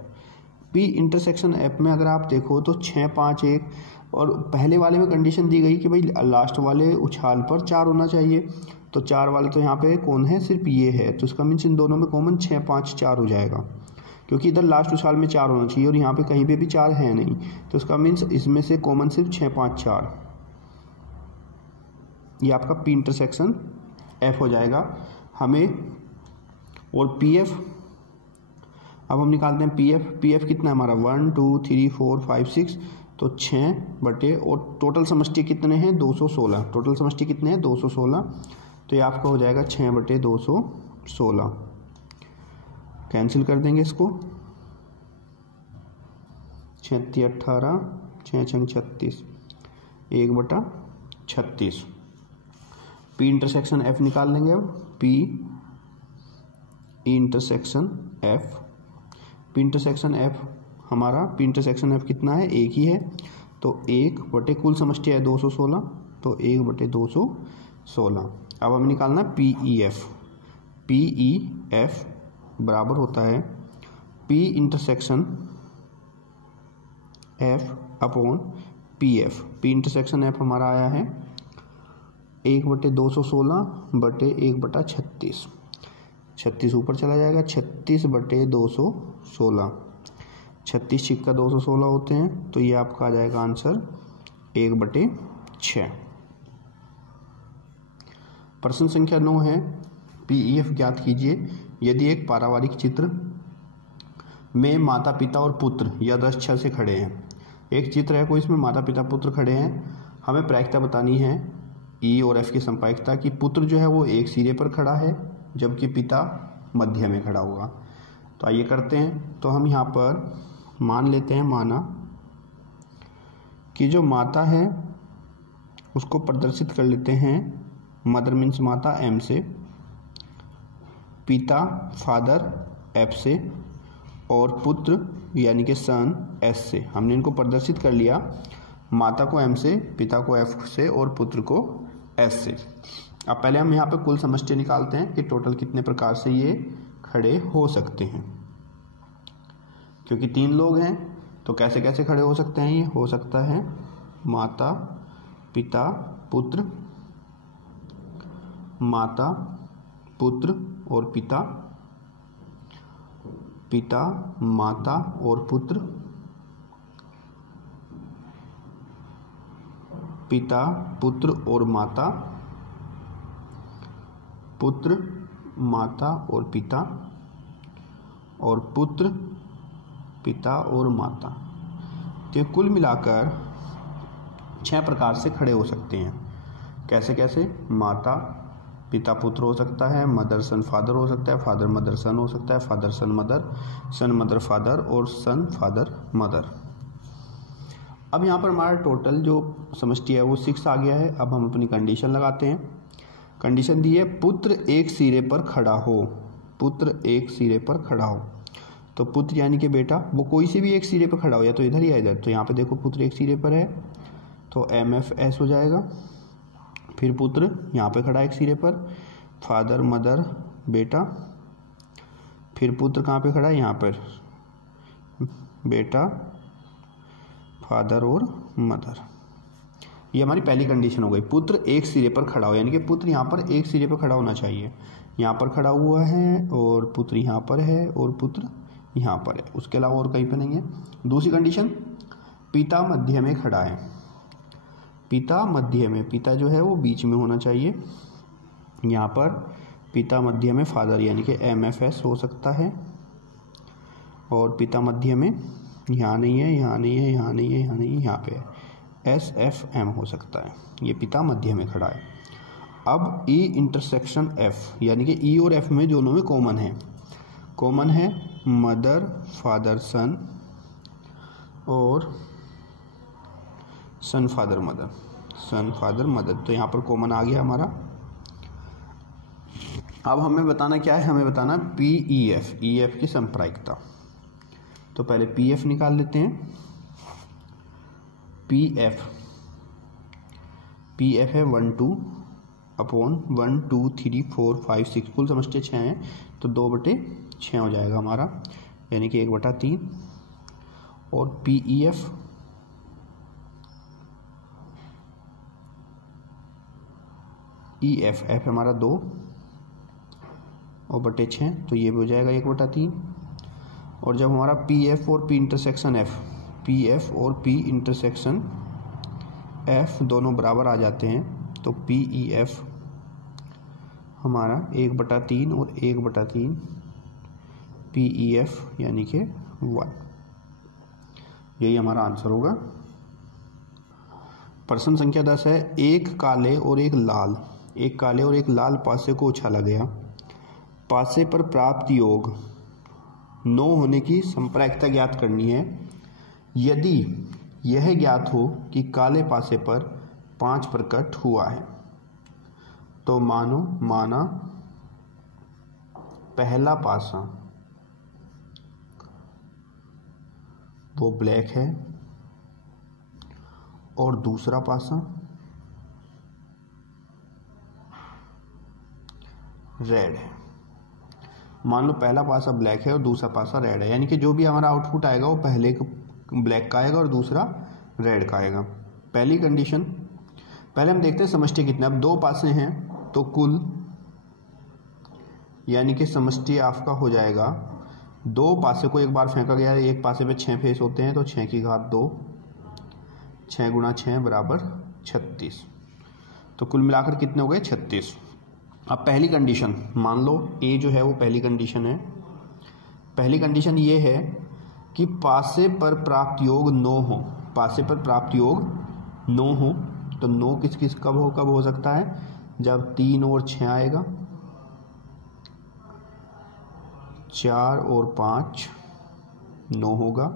P intersection F में अगर आप देखो तो 6 5 1, और पहले वाले में कंडीशन दी गई कि भाई लास्ट वाले उछाल पर 4 होना चाहिए, तो 4 वाले तो यहाँ पे कौन है? सिर्फ ये है, तो इसका मीन्स इन दोनों में कॉमन 6 5 4 हो जाएगा, क्योंकि इधर लास्ट उछाल में 4 होना चाहिए और यहाँ पे कहीं पे भी 4 है नहीं, तो इसका मीन्स इसमें से कॉमन सिर्फ 6 5 4। ये आपका पी इंटरसेक्शन एफ हो जाएगा हमें। और पी एफ, अब हम निकालते हैं पी एफ। पी एफ कितना है हमारा? 1 2 3 4 5 6, तो 6 बटे, और टोटल समष्टि कितने हैं? 216। टोटल समष्टि कितने हैं? 216। तो ये आपका हो जाएगा 6 बटे 216। कैंसिल कर देंगे इसको, 36 18 6 6 36, 1/36। पी इंटरसेक्शन एफ निकाल लेंगे। अब P intersection F, P intersection F हमारा, पी इंटरसेक्शन एफ कितना है? 1 ही है, तो 1 बटे कुल समष्टि है 216, तो 1/216। अब हमें निकालना है P E F. P E F बराबर होता है P intersection F upon P F. P intersection F हमारा आया है 1/216/1/36। 36 ऊपर चला जाएगा, 36/216। 36 छिक्का 216 होते हैं, तो ये आपका आ जाएगा आंसर 1/6। प्रश्न संख्या 9 है, पीईएफ ज्ञात कीजिए यदि एक पारिवारिक चित्र में माता पिता और पुत्र यदृच्छा से खड़े हैं। एक चित्र है कोई, इसमें माता पिता पुत्र खड़े हैं। हमें प्रायिकता बतानी है ई और एफ की संप्रायिकता कि पुत्र जो है वो एक सिरे पर खड़ा है जबकि पिता मध्य में खड़ा होगा। तो आइए करते हैं। तो हम यहाँ पर मान लेते हैं, माना कि जो माता है उसको प्रदर्शित कर लेते हैं, मदर मीन्स माता एम से, पिता फादर एफ से और पुत्र यानी कि सन एस से। हमने इनको प्रदर्शित कर लिया, माता को एम से, पिता को एफ से और पुत्र को एस से। अब पहले हम यहाँ पे कुल समष्टि निकालते हैं कि टोटल कितने प्रकार से ये खड़े हो सकते हैं। क्योंकि 3 लोग हैं तो कैसे कैसे खड़े हो सकते हैं। ये हो सकता है माता पिता पुत्र, माता पुत्र और पिता, पिता माता और पुत्र, पिता पुत्र और माता, पुत्र माता और पिता, और पुत्र पिता और माता। तो कुल मिलाकर 6 प्रकार से खड़े हो सकते हैं। कैसे कैसे? माता पिता पुत्र हो सकता है, मदर सन फादर हो सकता है, फादर मदर सन हो सकता है, फादर सन मदर फादर और सन फादर मदर। अब यहाँ पर हमारा टोटल जो समष्टि है वो 6 आ गया है। अब हम अपनी कंडीशन लगाते हैं। कंडीशन दी है पुत्र एक सिरे पर खड़ा हो। पुत्र एक सिरे पर खड़ा हो, तो पुत्र यानी कि बेटा वो कोई से भी एक सिरे पर खड़ा हो, या तो इधर या इधर। तो यहाँ पे देखो पुत्र एक सिरे पर है तो एम एफ एस हो जाएगा। फिर पुत्र यहाँ पे खड़ा है एक सिरे पर, फादर मदर बेटा। फिर पुत्र कहाँ पे खड़ा है? यहाँ पर बेटा फादर और मदर। ये हमारी पहली कंडीशन हो गई। पुत्र एक सिरे पर खड़ा हो, यानी कि पुत्र यहाँ पर एक सिरे पर खड़ा होना चाहिए। यहाँ पर खड़ा हुआ है और पुत्र यहाँ पर है और पुत्र यहाँ पर है, उसके अलावा और कहीं पे नहीं है। दूसरी कंडीशन, पिता मध्य में खड़ा है। पिता मध्य में, पिता जो है वो बीच में होना चाहिए। यहाँ पर पिता मध्य में फादर यानी कि एम एफ एस हो सकता है, और पिता मध्य में यहाँ नहीं है, यहाँ नहीं है, यहाँ नहीं है, यहाँ नहीं है, यहाँ पे है, एस एफ एम हो सकता है। ये पिता मध्य में खड़ा है। अब ई इंटरसेक्शन एफ, यानी कि ई और एफ में दोनों में कॉमन है। कॉमन है मदर फादर सन और सन फादर मदर, सन फादर मदर। तो यहाँ पर कॉमन आ गया हमारा। अब हमें बताना क्या है? हमें बताना P E F, E F की संप्रायिकता। तो पहले पी एफ निकाल लेते हैं। पी एफ है 1 2 अपॉन 1 2 3 4 5 6, कुल समष्टि 6 हैं तो 2/6 हो जाएगा हमारा, यानी कि 1/3। और P E F E F, F हमारा 2 और /6, तो ये भी हो जाएगा 1/3। और जब हमारा पी एफ और P intersection F, P F और पी इंटरसेक्शन एफ दोनों बराबर आ जाते हैं, तो पी ई एफ हमारा 1/3 और 1/3 पी ई एफ यानी कि 1। यही हमारा आंसर होगा। प्रश्न संख्या 10 है, एक काले और एक लाल पासे को उछाला गया। पासे पर प्राप्त योग 9 होने की संप्रायिकता ज्ञात करनी है। यदि यह ज्ञात हो कि काले पासे पर 5 प्रकट हुआ है, तो माना पहला पासा वो ब्लैक है और दूसरा पासा रेड है। मान लो पहला पासा ब्लैक है और दूसरा पासा रेड है, यानी कि जो भी हमारा आउटपुट आएगा वो पहले ब्लैक का आएगा और दूसरा रेड का आएगा। पहली कंडीशन, पहले हम देखते हैं समष्टि कितना। अब दो पासे हैं तो कुल यानी कि समष्टि आपका हो जाएगा, दो पासे को एक बार फेंका गया है, एक पासे पे 6 फेस होते हैं तो 6 की घात 2, 6 गुणा 6 बराबर 36। तो कुल मिलाकर कितने हो गए 36। अब पहली कंडीशन मान लो ए जो है वो पहली कंडीशन है। पहली कंडीशन ये है कि पासे पर प्राप्त योग 9 हो, पासे पर प्राप्त योग 9 हो। तो 9 किस किस कब हो सकता है, जब 3 और 6 आएगा, 4 और 5 9 होगा,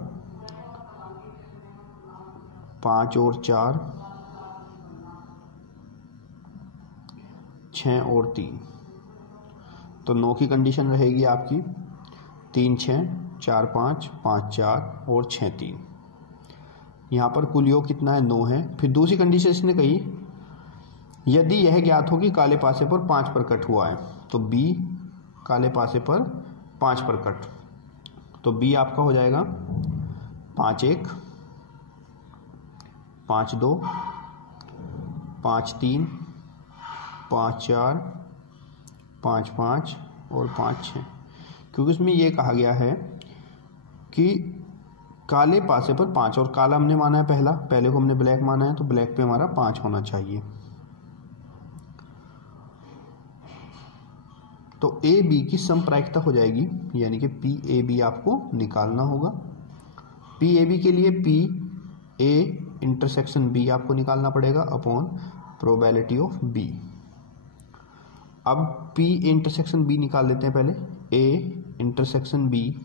5 और 4 6 और 3। तो 9 की कंडीशन रहेगी आपकी 3 6 4 5 5 4 और 6 3। यहाँ पर कुल योग कितना है 9 है। फिर दूसरी कंडीशन इसने कही, यदि यह ज्ञात हो कि काले पासे पर 5 पर कट हुआ है, तो बी काले पासे पर 5 पर कट, तो बी आपका हो जाएगा 5 1 5 2 5 3 5 4 5 5 और 5 6, क्योंकि इसमें यह कहा गया है कि काले पासे पर 5, और काला हमने माना है पहले को हमने ब्लैक माना है, तो ब्लैक पे हमारा 5 होना चाहिए। तो ए बी की समप्रायिकता हो जाएगी, यानी कि पी ए बी आपको निकालना होगा। पी ए बी के लिए पी ए इंटरसेक्शन बी आपको निकालना पड़ेगा अपॉन प्रोबेबिलिटी ऑफ बी। अब पी इंटरसेक्शन बी निकाल लेते हैं पहले। ए इंटरसेक्शन बी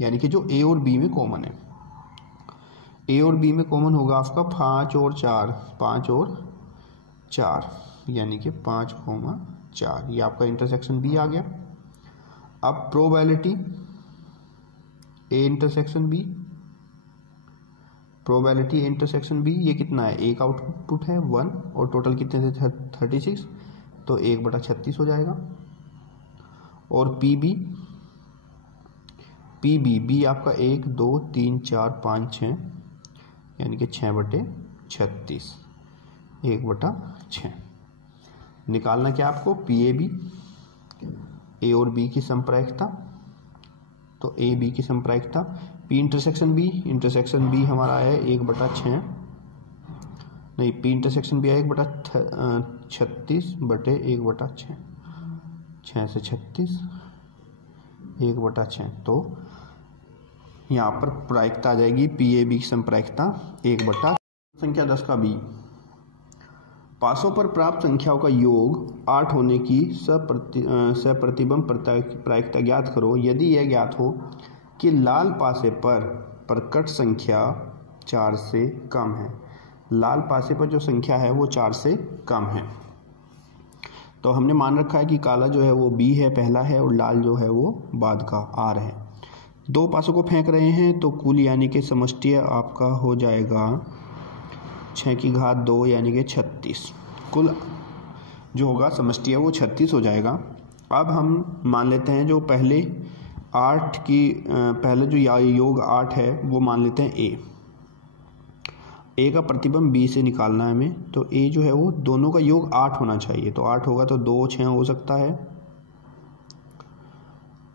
यानी कि जो ए और बी में कॉमन है, ए और बी में कॉमन होगा आपका 5 और 4, 5 और 4 यानी कि 5, 4, ये आपका इंटरसेक्शन बी आ गया। अब probability A intersection B, probability A intersection B ये कितना है, एक आउटपुट है 1 और टोटल कितने थे 36, तो 1/36 हो जाएगा। और पी बी बी आपका 1 2 3 4 5 6 यानी कि 6/36, 1/6 निकालना क्या आपको, पी ए बी, ए और बी की समप्रायिकता। तो ए बी की समप्रायिकता, पी इंटरसेक्शन बी हमारा है 1/6, नहीं पी इंटरसेक्शन बी है 1/36/1/6, 6 से 36 1/6। तो यहाँ पर प्रायिकता आ जाएगी पी ए बी की समप्रायिकता 1/। संख्या 10 का बी, पासों पर प्राप्त संख्याओं का योग 8 होने की सप्रतिबंध प्रायिकता ज्ञात करो। यदि यह ज्ञात हो कि लाल पासे पर प्रकट संख्या 4 से कम है, लाल पासे पर जो संख्या है वो 4 से कम है। तो हमने मान रखा है कि काला जो है वो बी है पहला है और लाल जो है वो बाद का आर है। दो पासों को फेंक रहे हैं तो कुल यानी कि समष्टि आपका हो जाएगा 6 की घात 2 यानी कि 36। कुल जो होगा समष्टि है वो 36 हो जाएगा। अब हम मान लेते हैं जो पहले 8 की पहले जो योग 8 है वो मान लेते हैं ए का प्रतिबिंब बी से निकालना है हमें। तो ए जो है वो दोनों का योग 8 होना चाहिए, तो 8 होगा तो 2 6 हो सकता है,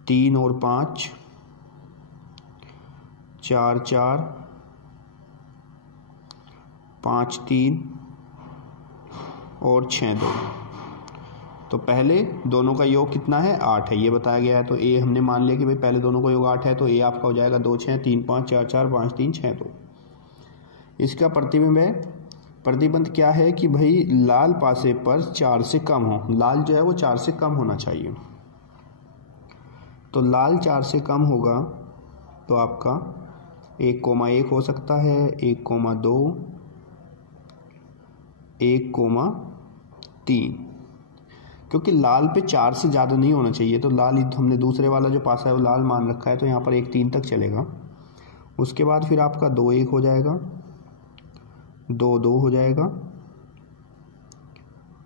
3 और 5 4 4 5 3 और 6 2। तो पहले दोनों का योग कितना है 8 है, ये बताया गया है। तो ए हमने मान लिया कि भाई पहले दोनों का योग 8 है, तो ए आपका हो जाएगा 2 6 3 5 4 4 5 3 6 2। इसका प्रतिबिंब है, प्रतिबंध क्या है कि भाई लाल पासे पर 4 से कम हो, लाल जो है वो 4 से कम होना चाहिए। तो लाल 4 से कम होगा तो आपका 1,1 हो सकता है, 1,2 1,3, क्योंकि लाल पे 4 से ज़्यादा नहीं होना चाहिए। तो लाल हमने दूसरे वाला जो पासा है वो लाल मान रखा है, तो यहाँ पर 1 3 तक चलेगा। उसके बाद फिर आपका 2 1 हो जाएगा, 2 2 हो जाएगा,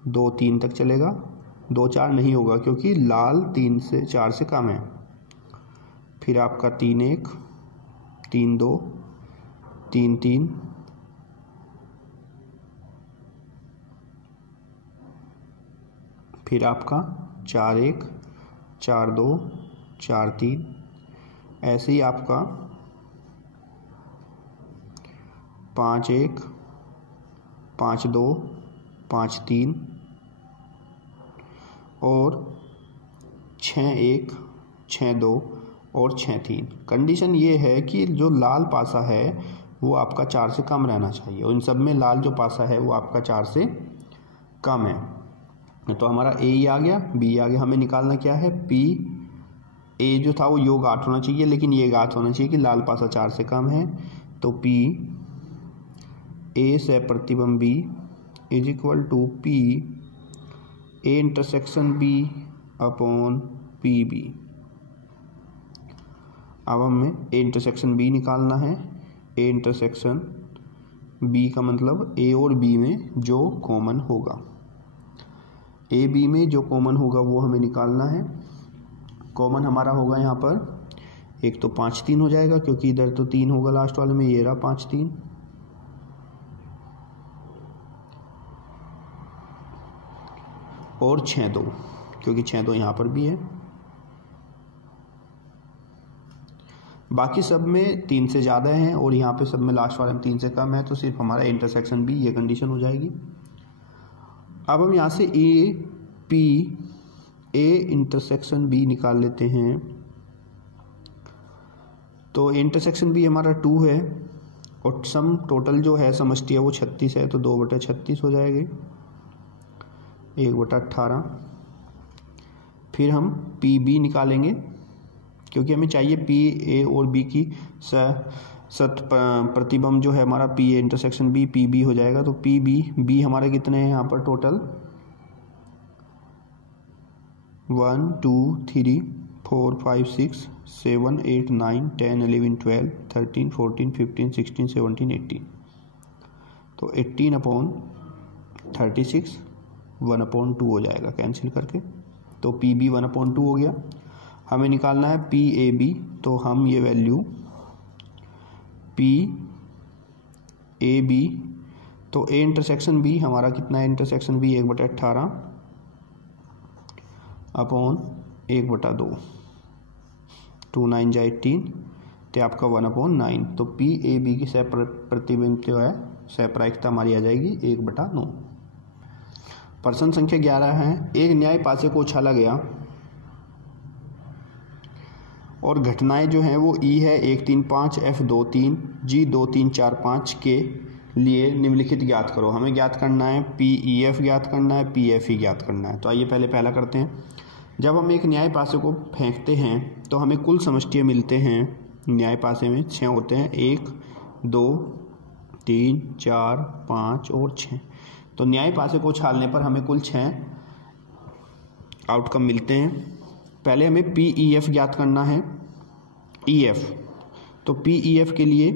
2 3 तक चलेगा 2 4 नहीं होगा क्योंकि लाल 3 से 4 से कम है। फिर आपका 3 1 3 2 3 3 फिर आपका 4 1 4 2 4 3, ऐसे ही आपका 5 1 5 2 5 3 और 6 1 6 2 और 6 3। कंडीशन ये है कि जो लाल पासा है वो आपका 4 से कम रहना चाहिए, और इन सब में लाल जो पासा है वो आपका 4 से कम है। तो हमारा ए आ गया, बी आ गया। हमें निकालना क्या है, पी ए जो था वो योग 8 होना चाहिए, लेकिन ये ज्ञात होना चाहिए कि लाल पासा 4 से कम है। तो पी ए से प्रतिबिंब B is equal to P A intersection B upon P B. अब हमें ए इंटरसेक्शन बी निकालना है। ए इंटरसेक्शन बी का मतलब ए और बी में जो कॉमन होगा, ए बी में जो कॉमन होगा वो हमें निकालना है। कॉमन हमारा होगा यहाँ पर एक तो 5 3 हो जाएगा, क्योंकि इधर तो 3 होगा लास्ट वाले में, ये रहा 5 3 और 6 2, क्योंकि 6 2 यहाँ पर भी है। बाकी सब में 3 से ज़्यादा हैं और यहाँ पे सब में लास्ट वाले में 3 से कम है, तो सिर्फ हमारा इंटरसेक्शन बी ये कंडीशन हो जाएगी। अब हम यहाँ से A P A intersection B निकाल लेते हैं। तो इंटरसेक्शन बी हमारा 2 है और सम टोटल जो है समष्टि है वो 36 है, तो 2/36 हो जाएगी, 1/18। फिर हम पी बी निकालेंगे, क्योंकि हमें चाहिए पी ए और बी की सत प्रतिबिंब जो है हमारा P A intersection B P B हो जाएगा। तो पी बी बी हमारे कितने हैं यहाँ पर टोटल 1 2 3 4 5 6 7 8 9 10 11 12 13 14 15 16 17 18। तो 18/36 1/2 हो जाएगा कैंसिल करके। तो पी बी 1/2 हो गया। हमें निकालना है पी ए बी, तो हम ये वैल्यू पी ए बी, तो ए इंटरसेक्शन बी हमारा कितना है, इंटरसेक्शन बी 1/18 अपॉन 1/2, 2 9 जा 18, तो आपका 1/9। तो पी ए बी की प्रतिबिंब जो है सैप्रायिकता हमारी आ जाएगी 1/9। प्रश्न संख्या 11 है, एक न्याय पासे को उछाला गया और घटनाएं जो हैं वो ई है 1 3 5 F 2 3 G 2 3 4 5 के लिए निम्नलिखित ज्ञात करो। हमें ज्ञात करना है पी ई एफ ज्ञात करना है, पी एफ ई ज्ञात करना है। तो आइए पहले पहला करते हैं। जब हम एक न्याय पासे को फेंकते हैं तो हमें कुल समष्टि मिलते हैं। न्याय पासे में 6 होते हैं, 1 2 3 4 5 और 6। तो न्याय पासे को उछालने पर हमें कुल 6 आउटकम मिलते हैं। पहले हमें पी ई एफ ज्ञात करना है, ई एफ। तो पी ई एफ के लिए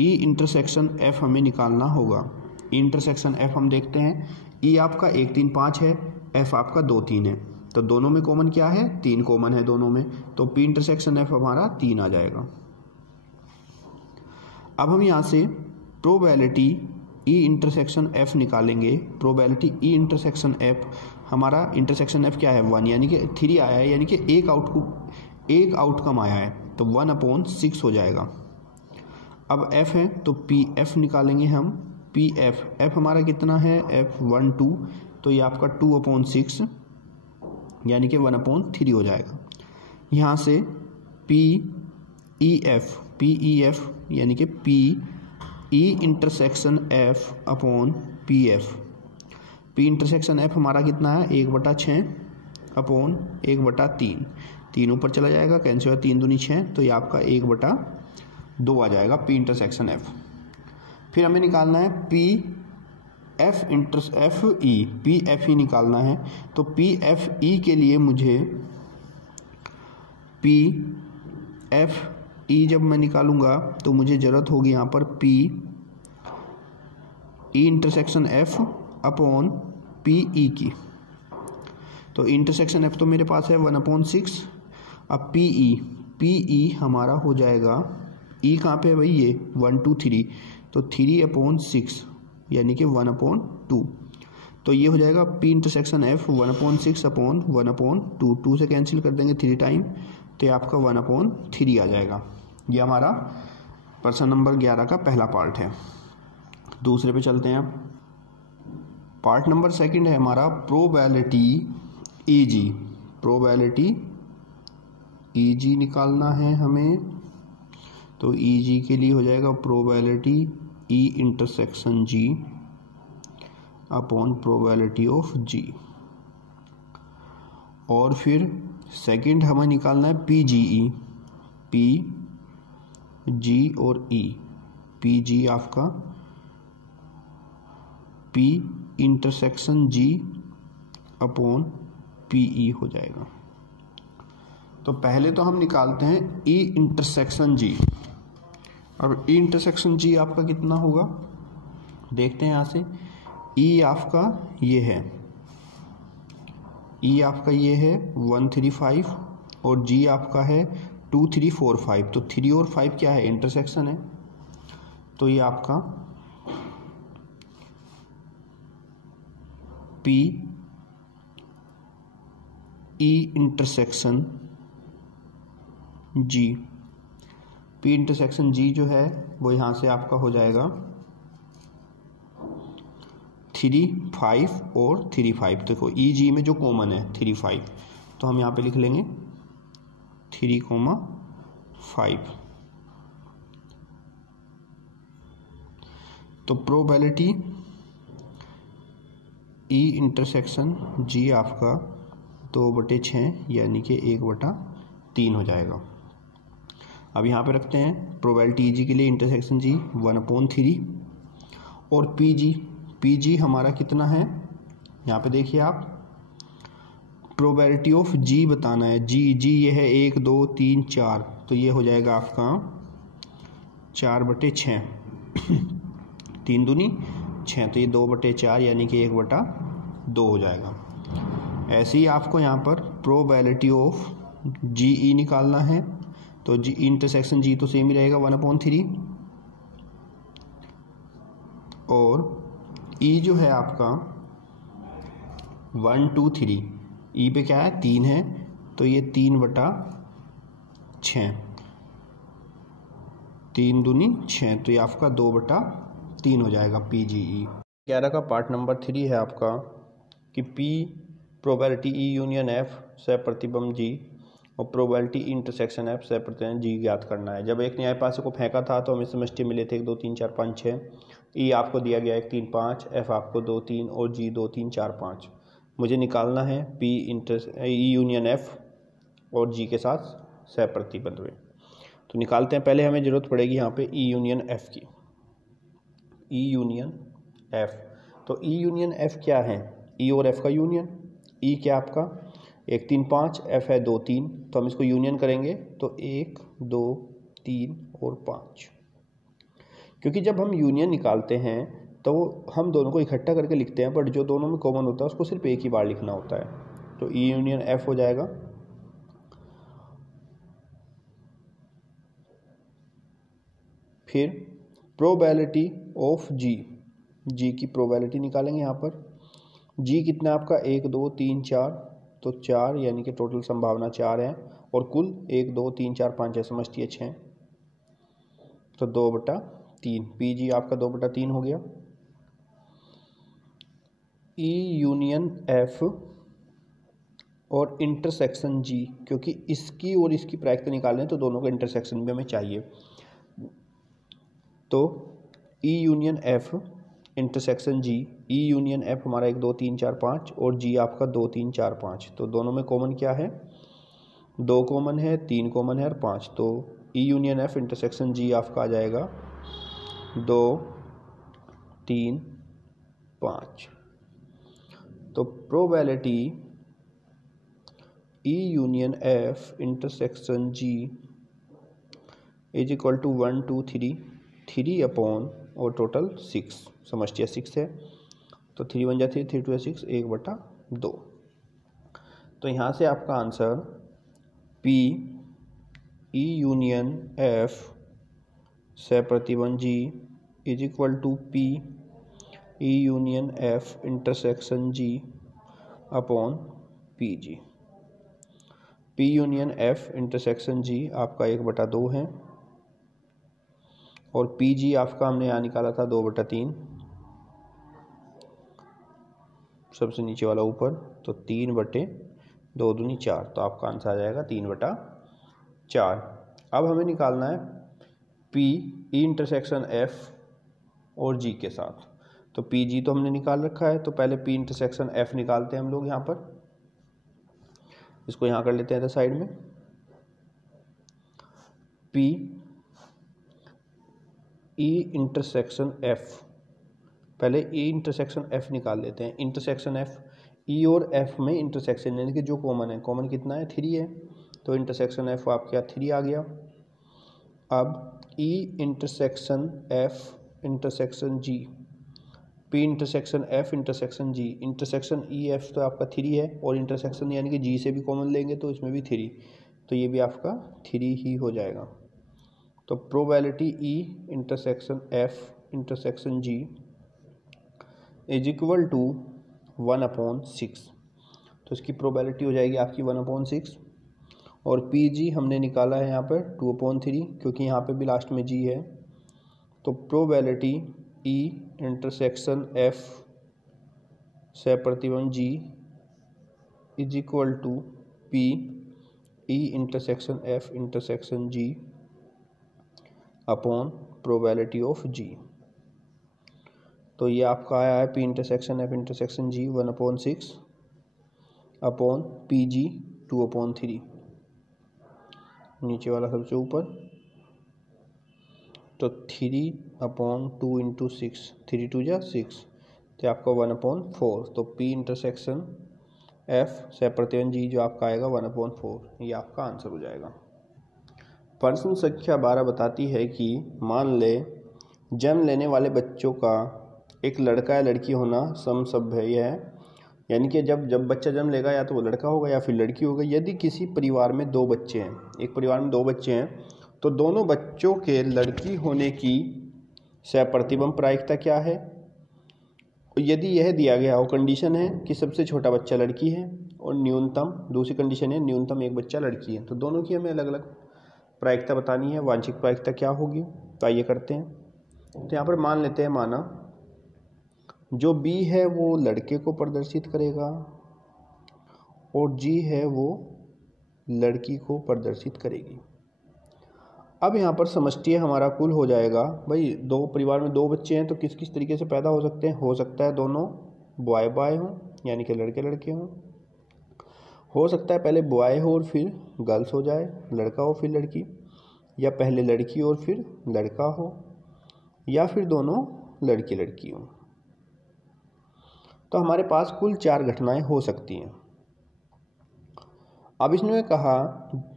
ई इंटरसेक्शन एफ हमें निकालना होगा। ई इंटरसेक्शन एफ हम देखते हैं, ई आपका 1 3 5 है, एफ आपका 2 3 है। तो दोनों में कॉमन क्या है, 3 कॉमन है दोनों में, तो पी इंटरसेक्शन एफ हमारा 3 आ जाएगा। अब हम यहाँ से प्रोबेबिलिटी ई इंटरसेक्शन एफ निकालेंगे। प्रोबेबिलिटी ई इंटरसेक्शन एफ, हमारा इंटरसेक्शन एफ क्या है 1, यानी कि 3 आया है, यानी कि एक आउटकम आया है, तो 1/6 हो जाएगा। अब एफ है तो पी एफ निकालेंगे हम। पी एफ, एफ हमारा कितना है एफ 1 2, तो ये आपका 2/6 यानी कि 1/3 हो जाएगा। यहाँ से पी ई एफ यानी कि P E intersection F upon P F. P intersection F हमारा कितना है 1/6 अपॉन 1/3, 3 ऊपर चला जाएगा, कैंसिल होगा, 3 दूनी 6, तो ये आपका 1/2 आ जाएगा पी इंटरसेक्शन एफ। फिर हमें निकालना है पी एफ ई निकालना है। तो पी एफ ई के लिए मुझे पी एफ ई जब मैं निकालूंगा तो मुझे ज़रूरत होगी यहाँ पर P E intersection F upon P E की। तो इंटरसेक्शन एफ तो मेरे पास है 1/6। अब पी हमारा हो जाएगा, ई कहाँ पे है भाई, ये 1 2 3, तो 3/6 यानी कि 1/2। तो ये हो जाएगा पी इंटरसेक्शन एफ 1/6/1/2, 2 से कैंसिल कर देंगे 3 टाइम, तो ये आपका 1/3 आ जाएगा। ये हमारा प्रश्न नंबर 11 का पहला पार्ट है। दूसरे पे चलते हैं। अब पार्ट नंबर 2 है हमारा प्रोबेबिलिटी ईजी। प्रोबेबिलिटी ईजी निकालना है हमें, तो ईजी के लिए हो जाएगा probability E intersection G upon probability of G. और फिर सेकंड हमें निकालना है पी जी और ई। पी जी आपका P intersection G upon P E हो जाएगा। तो पहले तो हम निकालते हैं ई इंटरसेक्शन जी। अब ई इंटरसेक्शन जी आपका कितना होगा, देखते हैं यहाँ से। ई आपका ये है, ई आपका ये है 135 और जी आपका है 2 3 4 5। तो 3 और 5 क्या है, इंटरसेक्शन है। तो ये आपका पी ई इंटरसेक्शन जी, पी इंटरसेक्शन जी जो है वो यहाँ से आपका हो जाएगा 3 5 और 3 5। देखो ई जी में जो कॉमन है 3 5, तो हम यहाँ पे लिख लेंगे 3,5। तो प्रोबेबिलिटी ई इंटरसेक्शन जी आपका 2/6 यानी कि 1/3 हो जाएगा। अब यहाँ पे रखते हैं प्रोबेबिलिटी जी के लिए इंटरसेक्शन जी 1/3 और पी जी हमारा कितना है, यहाँ पे देखिए आप, प्रोबेबिलिटी ऑफ जी बताना है। जी ये है 1 2 3 4, तो ये हो जाएगा आपका 4/6, 3 दूनी 6, तो ये 2/4 यानी कि 1/2 हो जाएगा। ऐसे ही आपको यहाँ पर प्रोबेबिलिटी ऑफ जी ई निकालना है, तो जी इंटरसेक्शन जी तो सेम ही रहेगा 1/3 और ई जो है आपका 1 2 3, ई पे क्या है 3 है, तो ये 3/6, 3 दूनी 6, तो ये आपका 2/3 हो जाएगा पी जी ई। 11 का पार्ट नंबर 3 है आपका कि P probability E union F सह प्रतिबंध जी और प्रोबेबिलिटी इंटरसेक्शन एफ सह प्रतिबंध जी ज्ञात करना है। जब एक न्याय पात्र को फेंका था तो हमें समष्टि मिले थे 1 2 3 4 5 6। ई आपको दिया गया 1 3 5, एफ आपको 2 3 और जी 2 3 4 5। मुझे निकालना है पी ई यूनियन एफ और जी के साथ सह प्रतिबंध में। तो निकालते हैं। पहले हमें ज़रूरत पड़ेगी यहाँ पे ई यूनियन एफ की। ई यूनियन एफ, तो ई यूनियन एफ क्या है, ई और एफ का यूनियन। ई क्या आपका 1 3 5, एफ है 2 3, तो हम इसको यूनियन करेंगे तो 1 2 3 और 5। क्योंकि जब हम यूनियन निकालते हैं तो हम दोनों को इकट्ठा करके लिखते हैं, बट जो दोनों में कॉमन होता है उसको सिर्फ एक ही बार लिखना होता है। तो ई यूनियन एफ हो जाएगा फिर प्रोबेबिलिटी ऑफ जी, जी की प्रोबेबिलिटी निकालेंगे यहाँ पर। जी कितना आपका 1 2 3 4, तो 4 यानी कि टोटल संभावना 4 है और कुल 1 2 3 4 5 है, समझती है 6, तो 2/3। पी जी आपका 2/3 हो गया। ई यूनियन एफ और इंटरसेक्शन जी, क्योंकि इसकी और इसकी प्रायिकता निकालें तो दोनों का इंटरसेक्शन भी हमें चाहिए। तो ई यूनियन एफ इंटरसेक्शन जी, ई यूनियन एफ हमारा 1 2 3 4 5 और जी आपका 2 3 4 5। तो दोनों में कॉमन क्या है, 2 कॉमन है, 3 कॉमन है और 5। तो E union F intersection G आपका आ जाएगा 2 3 5। तो probability E union F intersection G is equal to 1 2 3, 3 अपॉन और टोटल 6, समझिए 6 है, तो 3 1 जा 3, 3 2 6, 1/2। तो यहाँ से आपका answer P E union F से प्रतिबंध G is equal to P E union F intersection G upon PG। P union F intersection G आपका 1/2 है और PG आपका हमने यहाँ निकाला था 2/3, सबसे नीचे वाला ऊपर, तो 3/2 दूनी 4, तो आपका आंसर आ जाएगा 3/4। अब हमें निकालना है P E इंटरसेक्शन F और G के साथ। तो PG तो हमने निकाल रखा है, तो पहले P इंटरसेक्शन F निकालते हैं हम लोग यहाँ पर। इसको यहाँ कर लेते हैं साइड में। P E इंटरसेक्शन F, पहले E इंटरसेक्शन F निकाल लेते हैं। इंटरसेक्शन F, E और F में इंटरसेक्शन यानी कि जो कॉमन है, कॉमन कितना है 3 है, तो इंटरसेक्शन F आपके यहाँ 3 आ गया। अब E intersection F intersection G, P intersection F intersection G, intersection E F तो आपका 3 है और इंटरसेक्शन यानी कि G से भी कॉमन लेंगे तो इसमें भी 3, तो ये भी आपका 3 ही हो जाएगा। तो probability E intersection F intersection G is equal to 1/6, तो इसकी प्रोबेबिलिटी हो जाएगी आपकी 1/6। और PG हमने निकाला है यहाँ पर 2/3, क्योंकि यहाँ पे भी लास्ट में G है। तो प्रोबेबिलिटी E इंटरसेक्शन F से प्रतिबंध G is equal to P E intersection F intersection G upon probability of G। तो ये आपका आया है P intersection F intersection G 1/6 upon PG 2/3, नीचे वाला सबसे ऊपर, तो 3/2 × 6, 3 2 जा 6, तो आपका 1/4। तो P इंटरसेक्शन F से प्रतिबंध G जो आपका आएगा 1/4, ये आपका आंसर हो जाएगा। प्रश्न संख्या 12 बताती है कि मान ले जन्म लेने वाले बच्चों का एक लड़का या लड़की होना समसभ्य है, यानी कि जब बच्चा जन्म लेगा या तो वो लड़का होगा या फिर लड़की होगा। यदि किसी परिवार में 2 बच्चे हैं, एक परिवार में 2 बच्चे हैं, तो दोनों बच्चों के लड़की होने की सहप्रतिबंध प्रायिकता क्या है। यदि यह दिया गया हो, कंडीशन है कि सबसे छोटा बच्चा लड़की है और न्यूनतम, दूसरी कंडीशन है न्यूनतम एक बच्चा लड़की है, तो दोनों की हमें अलग अलग प्रायिकता बतानी है। वांछित प्रायिकता क्या होगी, तो आइए करते हैं। तो यहाँ पर मान लेते हैं, माना जो B है वो लड़के को प्रदर्शित करेगा और G है वो लड़की को प्रदर्शित करेगी। अब यहाँ पर समष्टि हमारा कुल हो जाएगा, भाई 2 परिवार में 2 बच्चे हैं तो किस किस तरीके से पैदा हो सकते हैं। हो सकता है दोनों बॉय बॉय हों, यानी कि लड़के लड़के हों। हो सकता है पहले बॉय हो और फिर गर्ल्स हो जाए, लड़का हो फिर लड़की, या पहले लड़की और फिर लड़का हो, या फिर दोनों लड़की लड़की हों। तो हमारे पास कुल 4 घटनाएं हो सकती हैं। अब इसने कहा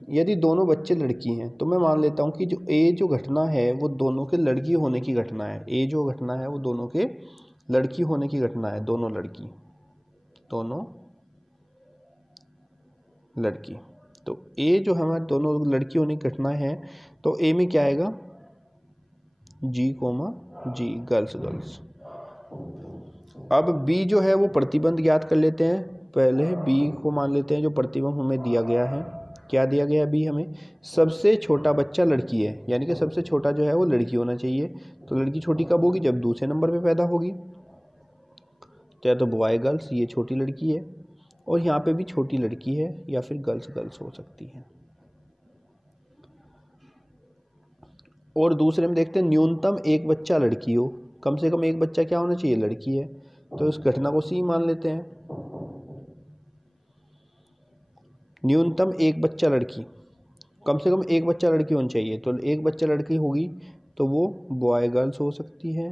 यदि दोनों बच्चे लड़की हैं, तो मैं मान लेता हूं कि जो ए जो घटना है वो दोनों के लड़की होने की घटना है। ए जो घटना है वो दोनों के लड़की होने की घटना है, दोनों लड़की। तो ए जो हमारे दोनों लड़की होने की घटना है, तो ए में क्या आएगा, G, गर्ल्स। अब बी जो है वो प्रतिबंध ज्ञात कर लेते हैं। पहले बी को मान लेते हैं जो प्रतिबंध हमें दिया गया है। क्या दिया गया है बी हमें, सबसे छोटा बच्चा लड़की है, यानी कि सबसे छोटा जो है वो लड़की होना चाहिए। तो लड़की छोटी कब होगी, जब दूसरे नंबर पे पैदा होगी। चाहे तो बॉय गर्ल्स, ये छोटी लड़की है, और यहाँ पे भी छोटी लड़की है, या फिर गर्ल्स हो सकती है। और दूसरे में देखते हैं न्यूनतम एक बच्चा लड़की हो, कम से कम एक बच्चा क्या होना चाहिए, लड़की है। तो इस घटना को सी मान लेते हैं, न्यूनतम एक बच्चा लड़की, कम से कम एक बच्चा लड़की होनी चाहिए। तो एक बच्चा लड़की होगी तो वो बॉय गर्ल्स हो सकती है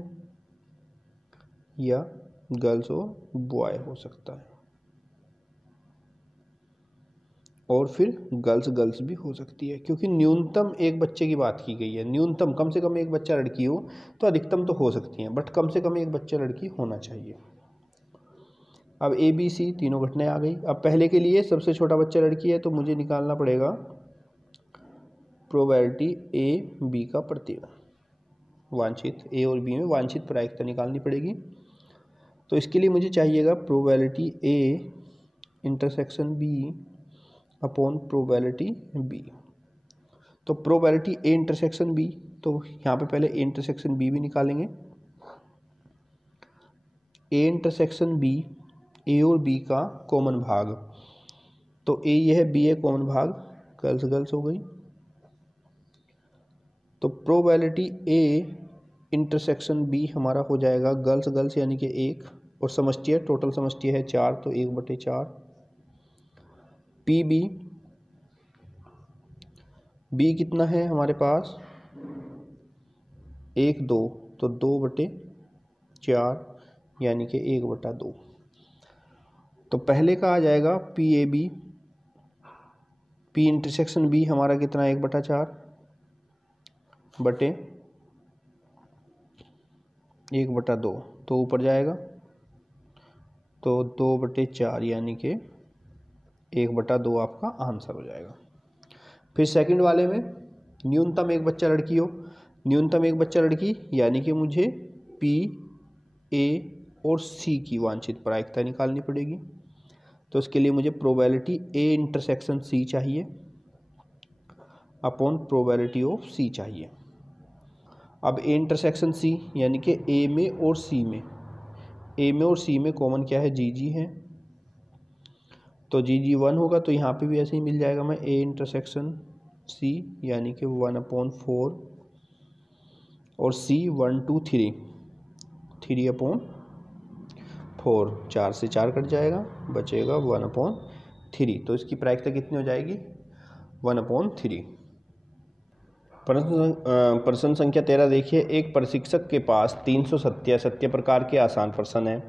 या गर्ल्स और बॉय हो सकता है, और फिर गर्ल्स भी हो सकती है, क्योंकि न्यूनतम एक बच्चे की बात की गई है। न्यूनतम, कम से कम एक बच्चा लड़की हो, तो अधिकतम तो हो सकती हैं, बट कम से कम एक बच्चा लड़की होना चाहिए। अब ए बी सी तीनों घटनाएं आ गई। अब पहले के लिए सबसे छोटा बच्चा लड़की है तो मुझे निकालना पड़ेगा प्रोबेबिलिटी ए बी का प्रतिबंध, वांछित ए और बी में वांछित प्रायिकता निकालनी पड़ेगी। तो इसके लिए मुझे चाहिएगा probability A intersection B upon probability B. तो प्रोबेबिलिटी ए इंटरसेक्शन बी, तो यहाँ पे पहले ए इंटरसेक्शन बी भी निकालेंगे। ए इंटरसेक्शन बी, ए और बी का कॉमन भाग, तो ए यह है, बी है कॉमन भाग, गर्ल्स गर्ल्स हो गई। तो प्रोबेबिलिटी ए इंटरसेक्शन बी हमारा हो जाएगा गर्ल्स गर्ल्स यानी कि 1, और समष्टि है, टोटल समष्टि है 4, तो 1/4। पी बी, बी कितना है हमारे पास 1 2, तो 2/4 यानी कि 1/2। तो पहले का आ जाएगा P A B, P intersection B हमारा कितना 1/4 बटे 1/2, तो ऊपर जाएगा तो 2/4 यानी कि 1/2 आपका आंसर हो जाएगा। फिर सेकंड वाले में न्यूनतम एक बच्चा लड़की हो, न्यूनतम एक बच्चा लड़की यानी कि मुझे पी ए और सी की वांछित प्रायिकता निकालनी पड़ेगी। तो इसके लिए मुझे प्रोबेबिलिटी ए इंटरसेक्शन सी चाहिए अपॉन प्रोबेबिलिटी ऑफ सी चाहिए। अब ए इंटरसेक्शन सी यानी कि ए में और सी में, ए में और सी में कॉमन क्या है, जी जी है, तो जी जी 1 होगा, तो यहाँ पे भी ऐसे ही मिल जाएगा। मैं ए इंटरसेक्शन सी यानी कि 1/4 और सी 1 2 3, 3/4, 4 से 4 कट जाएगा, बचेगा 1/3। तो इसकी प्रायिकता कितनी हो जाएगी 1/3। प्रश्न संख्या 13 देखिए, एक प्रशिक्षक के पास 300 सत्य प्रकार के आसान प्रश्न है।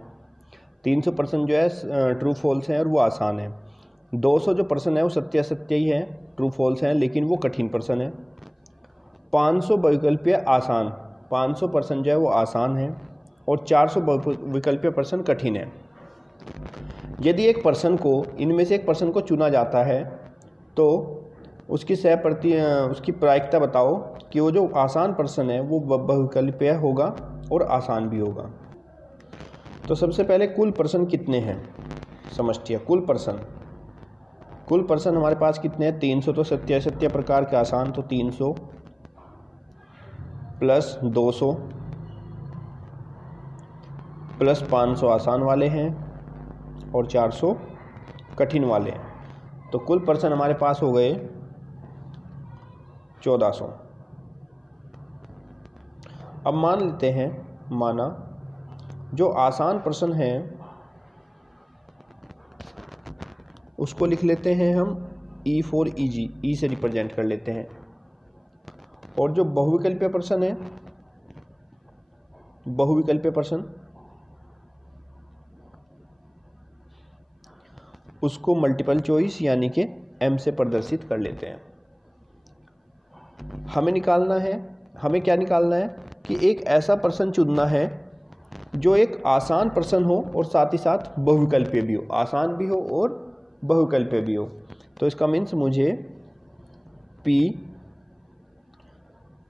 300 प्रश्न जो है ट्रू फॉल्स हैं और वो आसान है। 200 जो प्रश्न है वो सत्य ही है, ट्रू फॉल्स हैं, लेकिन वो कठिन प्रश्न है। 500 बहुविकल्पीय आसान, 500 प्रश्न जो है वो आसान है और 400 बहुविकल्पीय प्रश्न कठिन है। यदि एक प्रश्न को, इनमें से एक प्रश्न को चुना जाता है तो उसकी प्रायिकता बताओ कि वो जो आसान प्रश्न है वो बहुविकल्पीय होगा और आसान भी होगा। तो सबसे पहले कुल प्रश्न कितने हैं समझिए। कुल प्रश्न हमारे पास कितने हैं 300, तो सत्य प्रकार के आसान, तो 300 प्लस 200 प्लस 500 आसान वाले हैं और 400 कठिन वाले हैं। तो कुल प्रश्न हमारे पास हो गए 1400। अब मान लेते हैं, माना जो आसान प्रश्न है उसको लिख लेते हैं हम E फॉर ईजी, ई से रिप्रेजेंट कर लेते हैं, और जो बहुविकल्पीय प्रश्न है, बहुविकल्पीय प्रश्न उसको मल्टीपल चॉइस यानी कि M से प्रदर्शित कर लेते हैं। हमें क्या निकालना है कि एक ऐसा प्रश्न चुनना है जो एक आसान प्रश्न हो और साथ ही साथ बहुविकल्पीय भी हो, आसान भी हो और बहुविकल्पीय भी हो। तो इसका मीन्स मुझे P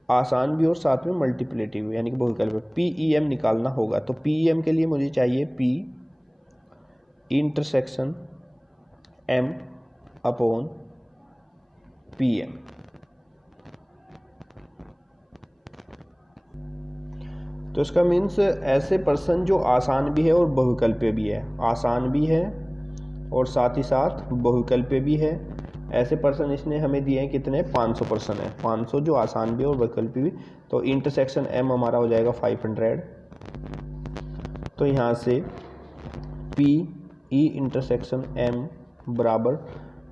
आसान भी और साथ में मल्टीप्लेटिव यानी कि बहुविकल्पीय PEM निकालना होगा। तो PEM के लिए मुझे चाहिए P intersection M upon PM। तो इसका मीन्स ऐसे प्रश्न जो आसान भी है और बहुविकल्पीय भी है, आसान भी है और साथ ही साथ बहुविकल्पीय भी है, ऐसे प्रश्न इसने हमें दिए हैं कितने 500 प्रश्न है, 500 जो आसान भी और बहुविकल्पीय भी। तो इंटरसेक्शन M हमारा हो जाएगा 500। तो यहाँ से PE इंटरसेक्शन M बराबर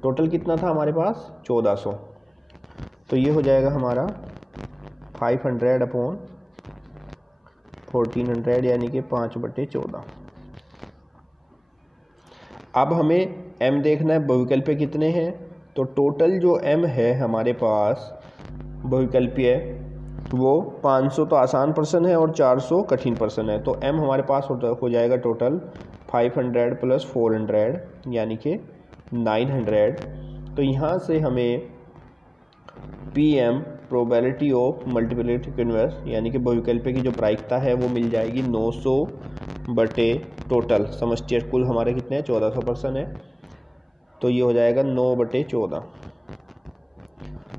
टोटल कितना था हमारे पास 1400, तो ये हो जाएगा हमारा 500 अपॉन 1400 यानी कि 5/14। अब हमें M देखना है बहुविकल्पीय कितने हैं। तो टोटल जो M है हमारे पास बहुविकल्पीय वो 500 तो आसान प्रश्न है और 400 कठिन प्रश्न है। तो M हमारे पास हो जाएगा टोटल 500 प्लस 400 यानी कि 900। तो यहाँ से हमें PM probability of multiplicative converse यानी कि बहुविकल्पी की जो प्रायिकता है वो मिल जाएगी 900 बटे टोटल समष्टि कुल हमारे कितने हैं 1400% है, तो ये हो जाएगा 9/14।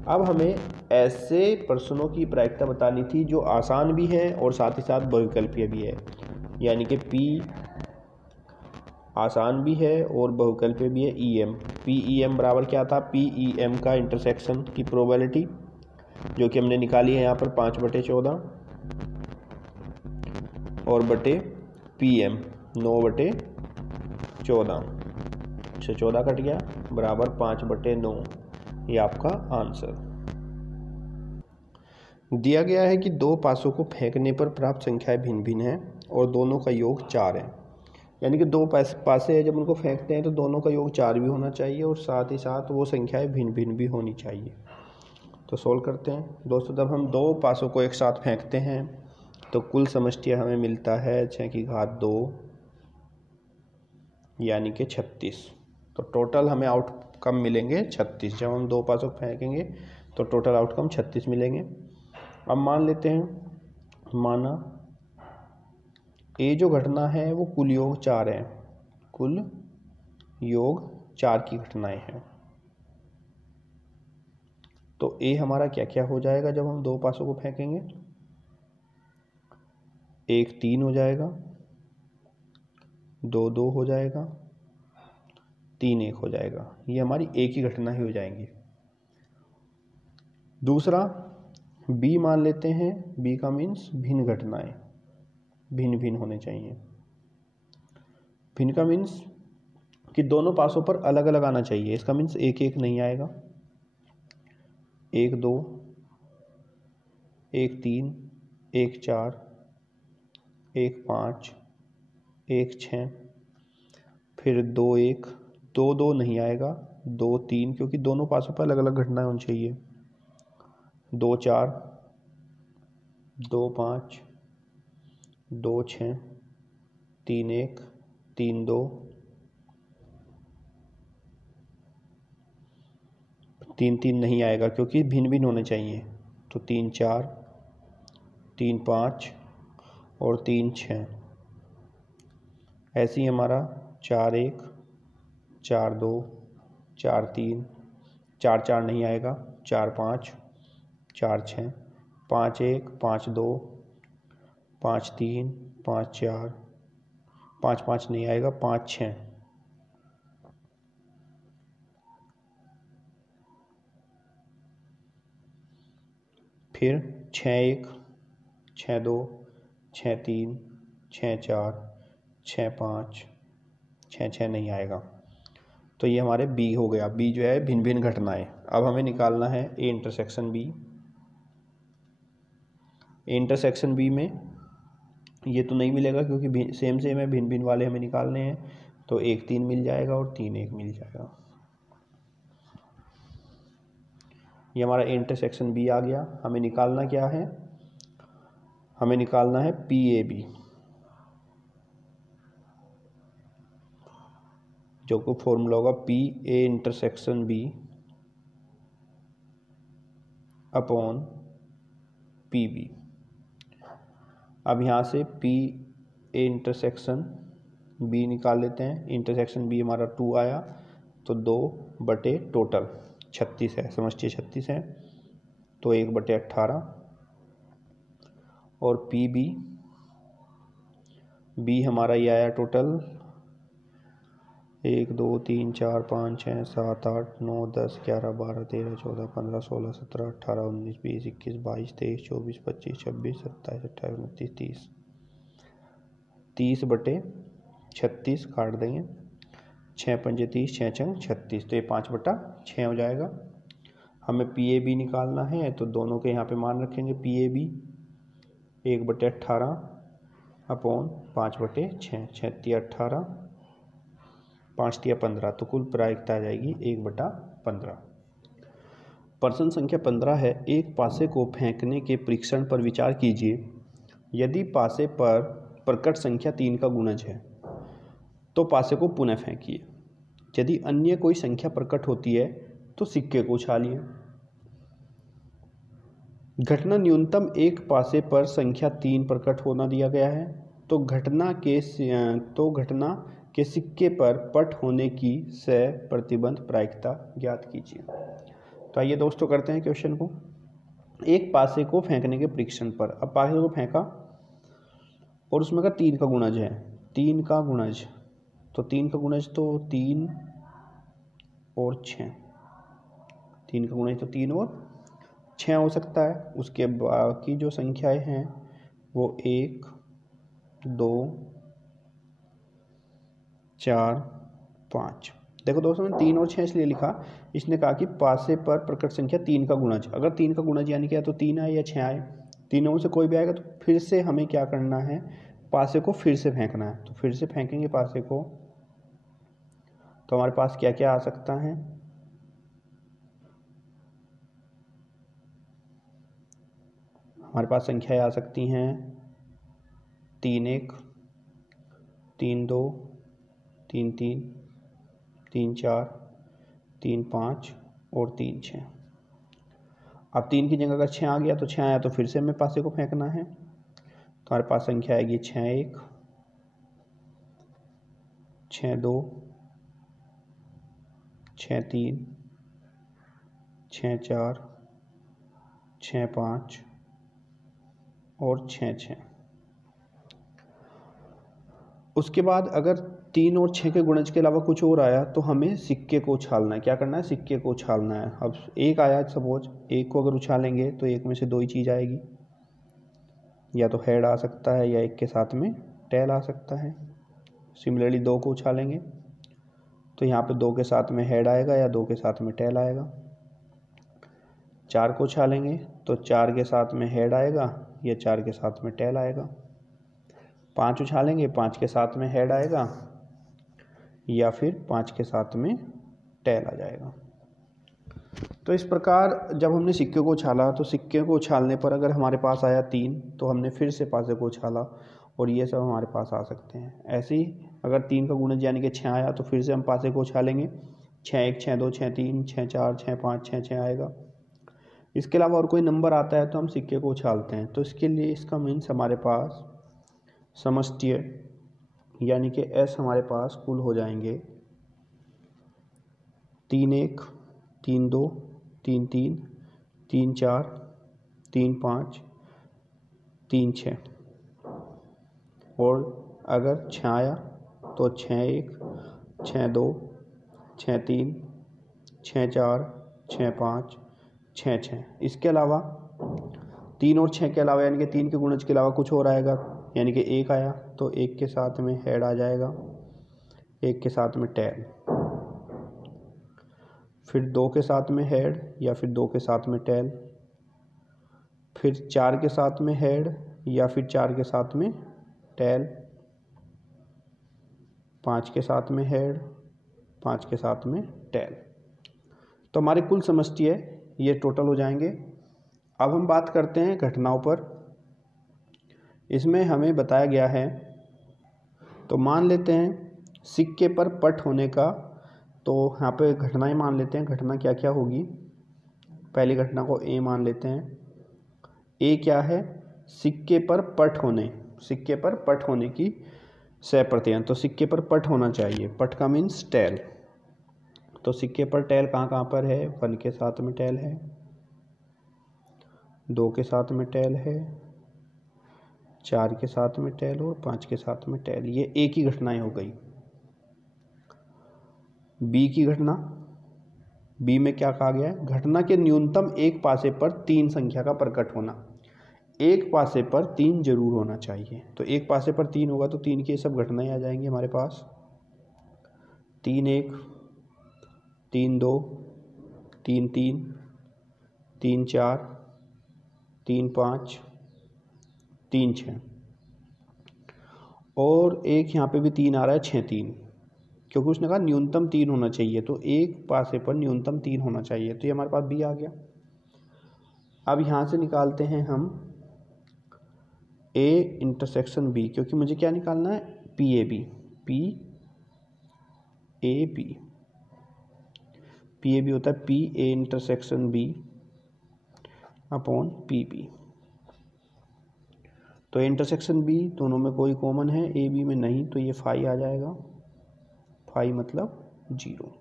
अब हमें ऐसे प्रश्नों की प्रायिकता बतानी थी जो आसान भी है और साथ ही साथ बहुविकल्पीय भी है, यानी कि P आसान भी है और बहुविकल्पीय भी है। PEM बराबर क्या था, PEM का इंटरसेक्शन की प्रोबेबिलिटी जो कि हमने निकाली है यहाँ पर 5/14 और बटे PM 9/14 से 14 कट गया बराबर 5/9। ये आपका आंसर दिया गया है कि दो पासों को फेंकने पर प्राप्त संख्याएं भिन्न भिन्न हैं और दोनों का योग 4 है। यानी कि दो पासे हैं, जब उनको फेंकते हैं तो दोनों का योग 4 भी होना चाहिए और साथ ही साथ वो संख्याएं भिन्न भिन्न भी होनी चाहिए। तो सोल्व करते हैं दोस्तों। जब हम दो पासों को एक साथ फेंकते हैं तो कुल समष्टि हमें मिलता है 6 की घात 2 यानी कि 36। तो टोटल हमें आउटकम मिलेंगे 36। जब हम दो पासों को फेंकेंगे तो टोटल आउटकम 36 मिलेंगे। अब मान लेते हैं, माना ये जो घटना है वो कुल योग 4 है, कुल योग 4 की घटनाएं हैं। तो ए हमारा क्या क्या हो जाएगा जब हम दो पासों को फेंकेंगे, 1 3 हो जाएगा, 2 2 हो जाएगा, 3 1 हो जाएगा। ये हमारी एक ही घटना ही हो जाएंगी। दूसरा बी मान लेते हैं, बी का मीन्स भिन्न घटनाएं, भिन्न भिन्न होने चाहिए। भिन्न का मीन्स कि दोनों पासों पर अलग अलग आना चाहिए। इसका मीन्स 1 1 नहीं आएगा, 1 2 1 3 1 4 1 5 1 6, फिर 2 1 2 2 नहीं आएगा, 2 3 क्योंकि दोनों पासों पर अलग अलग घटनाएं होनी चाहिए, 2 4 2 5 2 6 3 1 3 2 3 3 नहीं आएगा क्योंकि भिन्न भिन्न होने चाहिए। तो 3 4 3 5 और 3 6। ऐसे ही हमारा 4 1 4 2 4 3 4 4 नहीं आएगा, 4 5 4 6 5 1 5 2 5 3 5 4 5 5 नहीं आएगा, 5 6। फिर 6 1 6 2 6 3 6 4 6 5 6 6 नहीं आएगा। तो ये हमारे बी हो गया। बी जो है भिन्न भिन्न घटनाएं। अब हमें निकालना है A intersection B. A intersection B में ये तो नहीं मिलेगा क्योंकि सेम सेम है, भिन्न भिन्न वाले हमें निकालने हैं। तो 1 3 मिल जाएगा और 3 1 मिल जाएगा। ये हमारा इंटरसेक्शन बी आ गया। हमें निकालना क्या है, हमें निकालना है PAB, जो को फॉर्मूला होगा PA intersection B upon PB। अब यहाँ से PA इंटरसेक्शन B निकाल लेते हैं। इंटरसेक्शन B हमारा 2 आया, तो 2 बटे टोटल 36 है, समझिए 36 है, तो 1/18 और B हमारा ये आया टोटल 1 2 3 4 5 6 7 8 9 10 11 12 13 14 15 16 17 18 19 20 21 22 23 24 25 26 27 28 29 30/36 काट देंगे, 6 पंजे 30 6 छंग 36, तो ये 5/6 हो जाएगा। हमें PAB निकालना है तो दोनों के यहाँ पे मान रखेंगे। PAB 1/18 अपॉन 5/6, 6 × 18 5 × 15, तो कुल प्रायिकता आ जाएगी 1/15। प्रश्न संख्या 15 है, एक पासे को फेंकने के परीक्षण पर विचार कीजिए। यदि पासे पर प्रकट संख्या 3 का गुणज है तो पासे को पुनः फेंकिए। यदि अन्य कोई संख्या प्रकट होती है तो सिक्के को उछालिए। घटना न्यूनतम एक पासे पर संख्या 3 प्रकट होना दिया गया है, तो घटना के सिक्के पर पट होने की सह प्रतिबंध प्रायिकता ज्ञात कीजिए। तो आइए दोस्तों करते हैं क्वेश्चन को। एक पासे को फेंकने के परीक्षण पर, अब पासे को फेंका और उसमें का 3 का गुणज है, 3 का गुणज, तो 3 का गुणज तो 3 और 6, 3 का गुणज तो 3 और 6 हो सकता है। उसके बाकी जो संख्याएं हैं वो 1 2 4 5। देखो दोस्तों मैंने 3 और 6 इसलिए लिखा, इसने कहा कि पासे पर प्रकट संख्या 3 का गुणज, अगर 3 का गुणज यानी क्या, तो 3 आए या 6 आए, तीनों में से कोई भी आएगा तो फिर से हमें क्या करना है, पासे को फिर से फेंकना है। तो फिर से फेंकेंगे पासे को, तो हमारे पास क्या क्या आ सकता है, हमारे पास संख्याएं आ सकती हैं 3 1 3 2 3 3 3 4 3 5 और 3 6। अब 3 की जगह अगर 6 आ गया तो 6 आया तो फिर से हमें पासे को फेंकना है, तो हमारे पास संख्या आएगी 6 1 6 2 6 3 6 4 6 5 और 6 6। उसके बाद अगर 3 और 6 के गुणज के अलावा कुछ और आया तो हमें सिक्के को उछालना है। क्या करना है, सिक्के को उछालना है। अब 1 आया, सपोज 1 को अगर उछालेंगे तो 1 में से 2 ही चीज़ आएगी, या तो हेड आ सकता है या 1 के साथ में टेल आ सकता है। सिमिलरली 2 को उछालेंगे तो यहाँ पे 2 के साथ में हेड आएगा या 2 के साथ में टेल आएगा। 4 को उछालेंगे तो 4 के साथ में हेड आएगा या 4 के साथ में टेल आएगा। 5 उछालेंगे, 5 के साथ में हेड आएगा या फिर 5 के साथ में टेल आ जाएगा। तो इस प्रकार जब हमने सिक्के को उछाला तो सिक्के को उछालने पर अगर हमारे पास आया 3 तो हमने फिर से पासे को उछाला और ये सब हमारे पास आ सकते हैं। ऐसे ही अगर 3 का गुणज यानी कि 6 आया तो फिर से हम पासे को उछालेंगे, 6 1 6 2 6 3 6 4 6 5 6 6 आएगा। इसके अलावा और कोई नंबर आता है तो हम सिक्के को उछालते हैं। तो इसके लिए इसका मीन्स हमारे पास समष्टि यानी कि एस हमारे पास कुल हो जाएंगे 3 1 3 2 3 3 3 4 3 5 3 6, और अगर 6 आया तो 6 1 6 2 6 3 6 4 6 5 6 6। इसके अलावा 3 और 6 के अलावा यानी कि 3 के गुणज के अलावा कुछ और आएगा, यानी कि 1 आया तो 1 के साथ में हेड आ जाएगा, 1 के साथ में टेल, फिर 2 के साथ में हेड या फिर 2 के साथ में टेल, फिर 4 के साथ में हेड या फिर 4 के साथ में टेल, 5 के साथ में हेड, 5 के साथ में टेल। तो हमारी कुल समष्टि है ये टोटल हो जाएंगे। अब हम बात करते हैं घटनाओं पर। इसमें हमें बताया गया है, तो मान लेते हैं सिक्के पर पट होने का, तो यहाँ पे घटनाएं मान लेते हैं। घटना क्या क्या होगी, पहली घटना को ए मान लेते हैं। ए क्या है, सिक्के पर पट होने, सिक्के पर पट होने की सह प्रतिबंध, तो सिक्के पर पट होना चाहिए। पट का मीन्स टेल, तो सिक्के पर टेल कहाँ कहाँ पर है, 1 के साथ में टेल है, 2 के साथ में टेल है, 4 के साथ में टेल और 5 के साथ में टेल। ये ए की घटनाएं हो गई। बी की घटना, बी में क्या कहा गया है, घटना के न्यूनतम एक पासे पर 3 संख्या का प्रकट होना। एक पासे पर 3 जरूर होना चाहिए, तो एक पासे पर 3 होगा तो 3 की सब घटनाएं आ जाएंगी हमारे पास। 3 1 3 2 3 3 3 4 3 5 3 6, और एक यहाँ पे भी 3 आ रहा है, 6 3, क्योंकि उसने कहा न्यूनतम 3 होना चाहिए, तो एक पासे पर न्यूनतम 3 होना चाहिए। तो ये हमारे पास बी आ गया। अब यहाँ से निकालते हैं हम ए इंटरसेक्शन बी, क्योंकि मुझे क्या निकालना है, P A B, P A B, P A B होता है P A intersection B upon P B. तो इंटरसेक्शन बी दोनों में कोई कॉमन है, ए बी में नहीं, तो ये फाई आ जाएगा, फाई मतलब 0।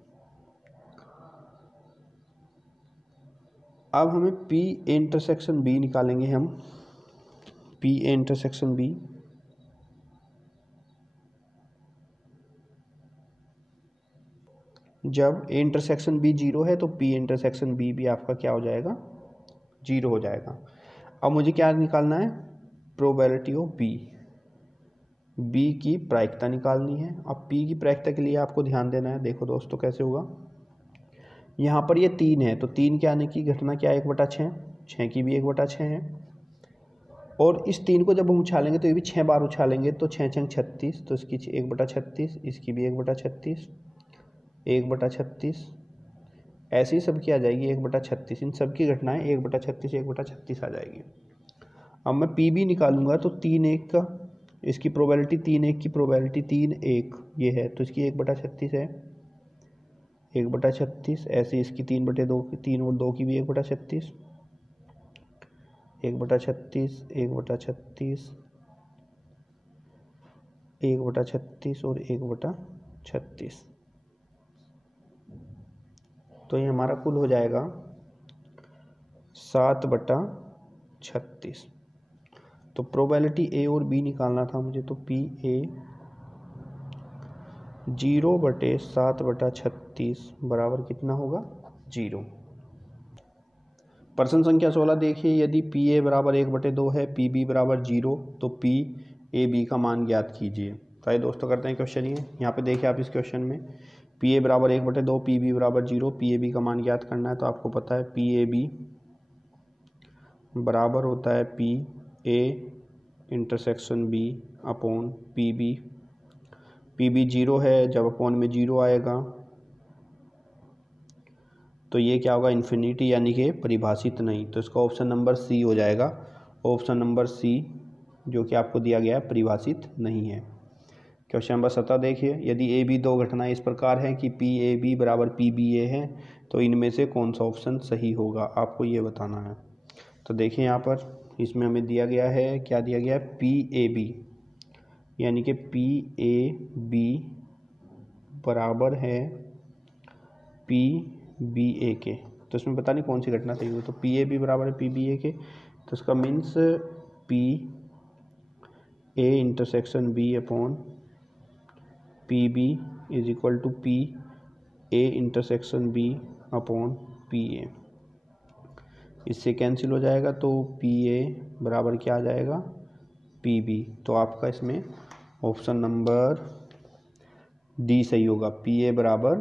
अब हमें पी ए इंटरसेक्शन बी निकालेंगे हम, पी ए इंटरसेक्शन बी। जब ए इंटरसेक्शन बी 0 है तो पी इंटरसेक्शन बी भी आपका क्या हो जाएगा, 0 हो जाएगा। अब मुझे क्या निकालना है, प्रोबेबिलिटी ऑफ बी, बी की प्रायिकता निकालनी है। अब पी की प्रायिकता के लिए आपको ध्यान देना है। देखो दोस्तों कैसे होगा, यहाँ पर ये 3 है तो 3 के आने की घटना क्या है, 1/6, 6 की भी 1/6 है। और इस 3 को जब हम उछालेंगे तो ये भी 6 बार उछालेंगे, तो 6 6 36, तो इसकी 1/36, इसकी भी 1/36, 1/36, ऐसे ही सबकी आ जाएगी 1/36। इन सब की घटनाएं 1/36 1/36 आ जाएगी। अब मैं पी बी निकालूंगा तो 3 1 का, इसकी प्रोबेबिलिटी 3 1 की प्रोबेबिलिटी 3 1 ये है, तो इसकी 1/36 है, 1/36। ऐसे इसकी 3/2, 3 और 2 की भी 1/36, 1/36, 1/36, 1/36 और 1/36। तो ये हमारा कुल हो जाएगा 7/36। तो प्रोबेबिलिटी ए और बी निकालना था मुझे, तो पी ए 0/7/36 बराबर कितना होगा, 0। प्रश्न संख्या 16 देखिए, यदि पी ए बराबर 1/2 है, पी बी बराबर 0, तो पी ए बी का मान ज्ञात कीजिए। तो आइए दोस्तों करते हैं क्वेश्चन। ये यहाँ पे देखिए आप इस क्वेश्चन में पी ए बराबर 1/2, पी बी बराबर 0, पी ए बी का मान ज्ञात करना है। तो आपको पता है पी ए बी बराबर होता है P A intersection B upon P B. P B 0 है, जब अपॉन में 0 आएगा तो ये क्या होगा, इन्फिनिटी, यानी कि परिभाषित नहीं। तो इसका ऑप्शन नंबर सी हो जाएगा, ऑप्शन नंबर सी जो कि आपको दिया गया है परिभाषित नहीं है। क्वेश्चन नंबर 17 देखिए, यदि ए बी 2 घटनाएं इस प्रकार हैं कि पी ए बी बराबर पी बी ए है, तो इनमें से कौन सा ऑप्शन सही होगा, आपको ये बताना है। तो देखिए यहाँ पर इसमें हमें दिया गया है, क्या दिया गया है, पी ए बी, यानी कि पी ए बी बराबर है पी बी ए के। तो इसमें पता नहीं कौन सी घटना सही हुई, तो पी ए बी बराबर है पी बी ए के, तो इसका means P A intersection B upon P B is equal to P A intersection B upon P A. इससे कैंसिल हो जाएगा, तो पी ए बराबर क्या आ जाएगा, पी बी। तो आपका इसमें ऑप्शन नंबर डी सही होगा, पी ए बराबर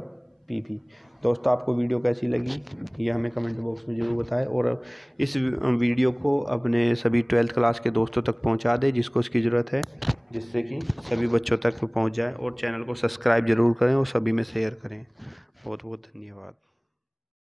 पी बी। दोस्तों आपको वीडियो कैसी लगी ये हमें कमेंट बॉक्स में ज़रूर बताएं, और इस वीडियो को अपने सभी 12th क्लास के दोस्तों तक पहुंचा दें जिसको इसकी ज़रूरत है, जिससे कि सभी बच्चों तक पहुंच जाए। और चैनल को सब्सक्राइब ज़रूर करें और सभी में शेयर करें। बहुत बहुत धन्यवाद।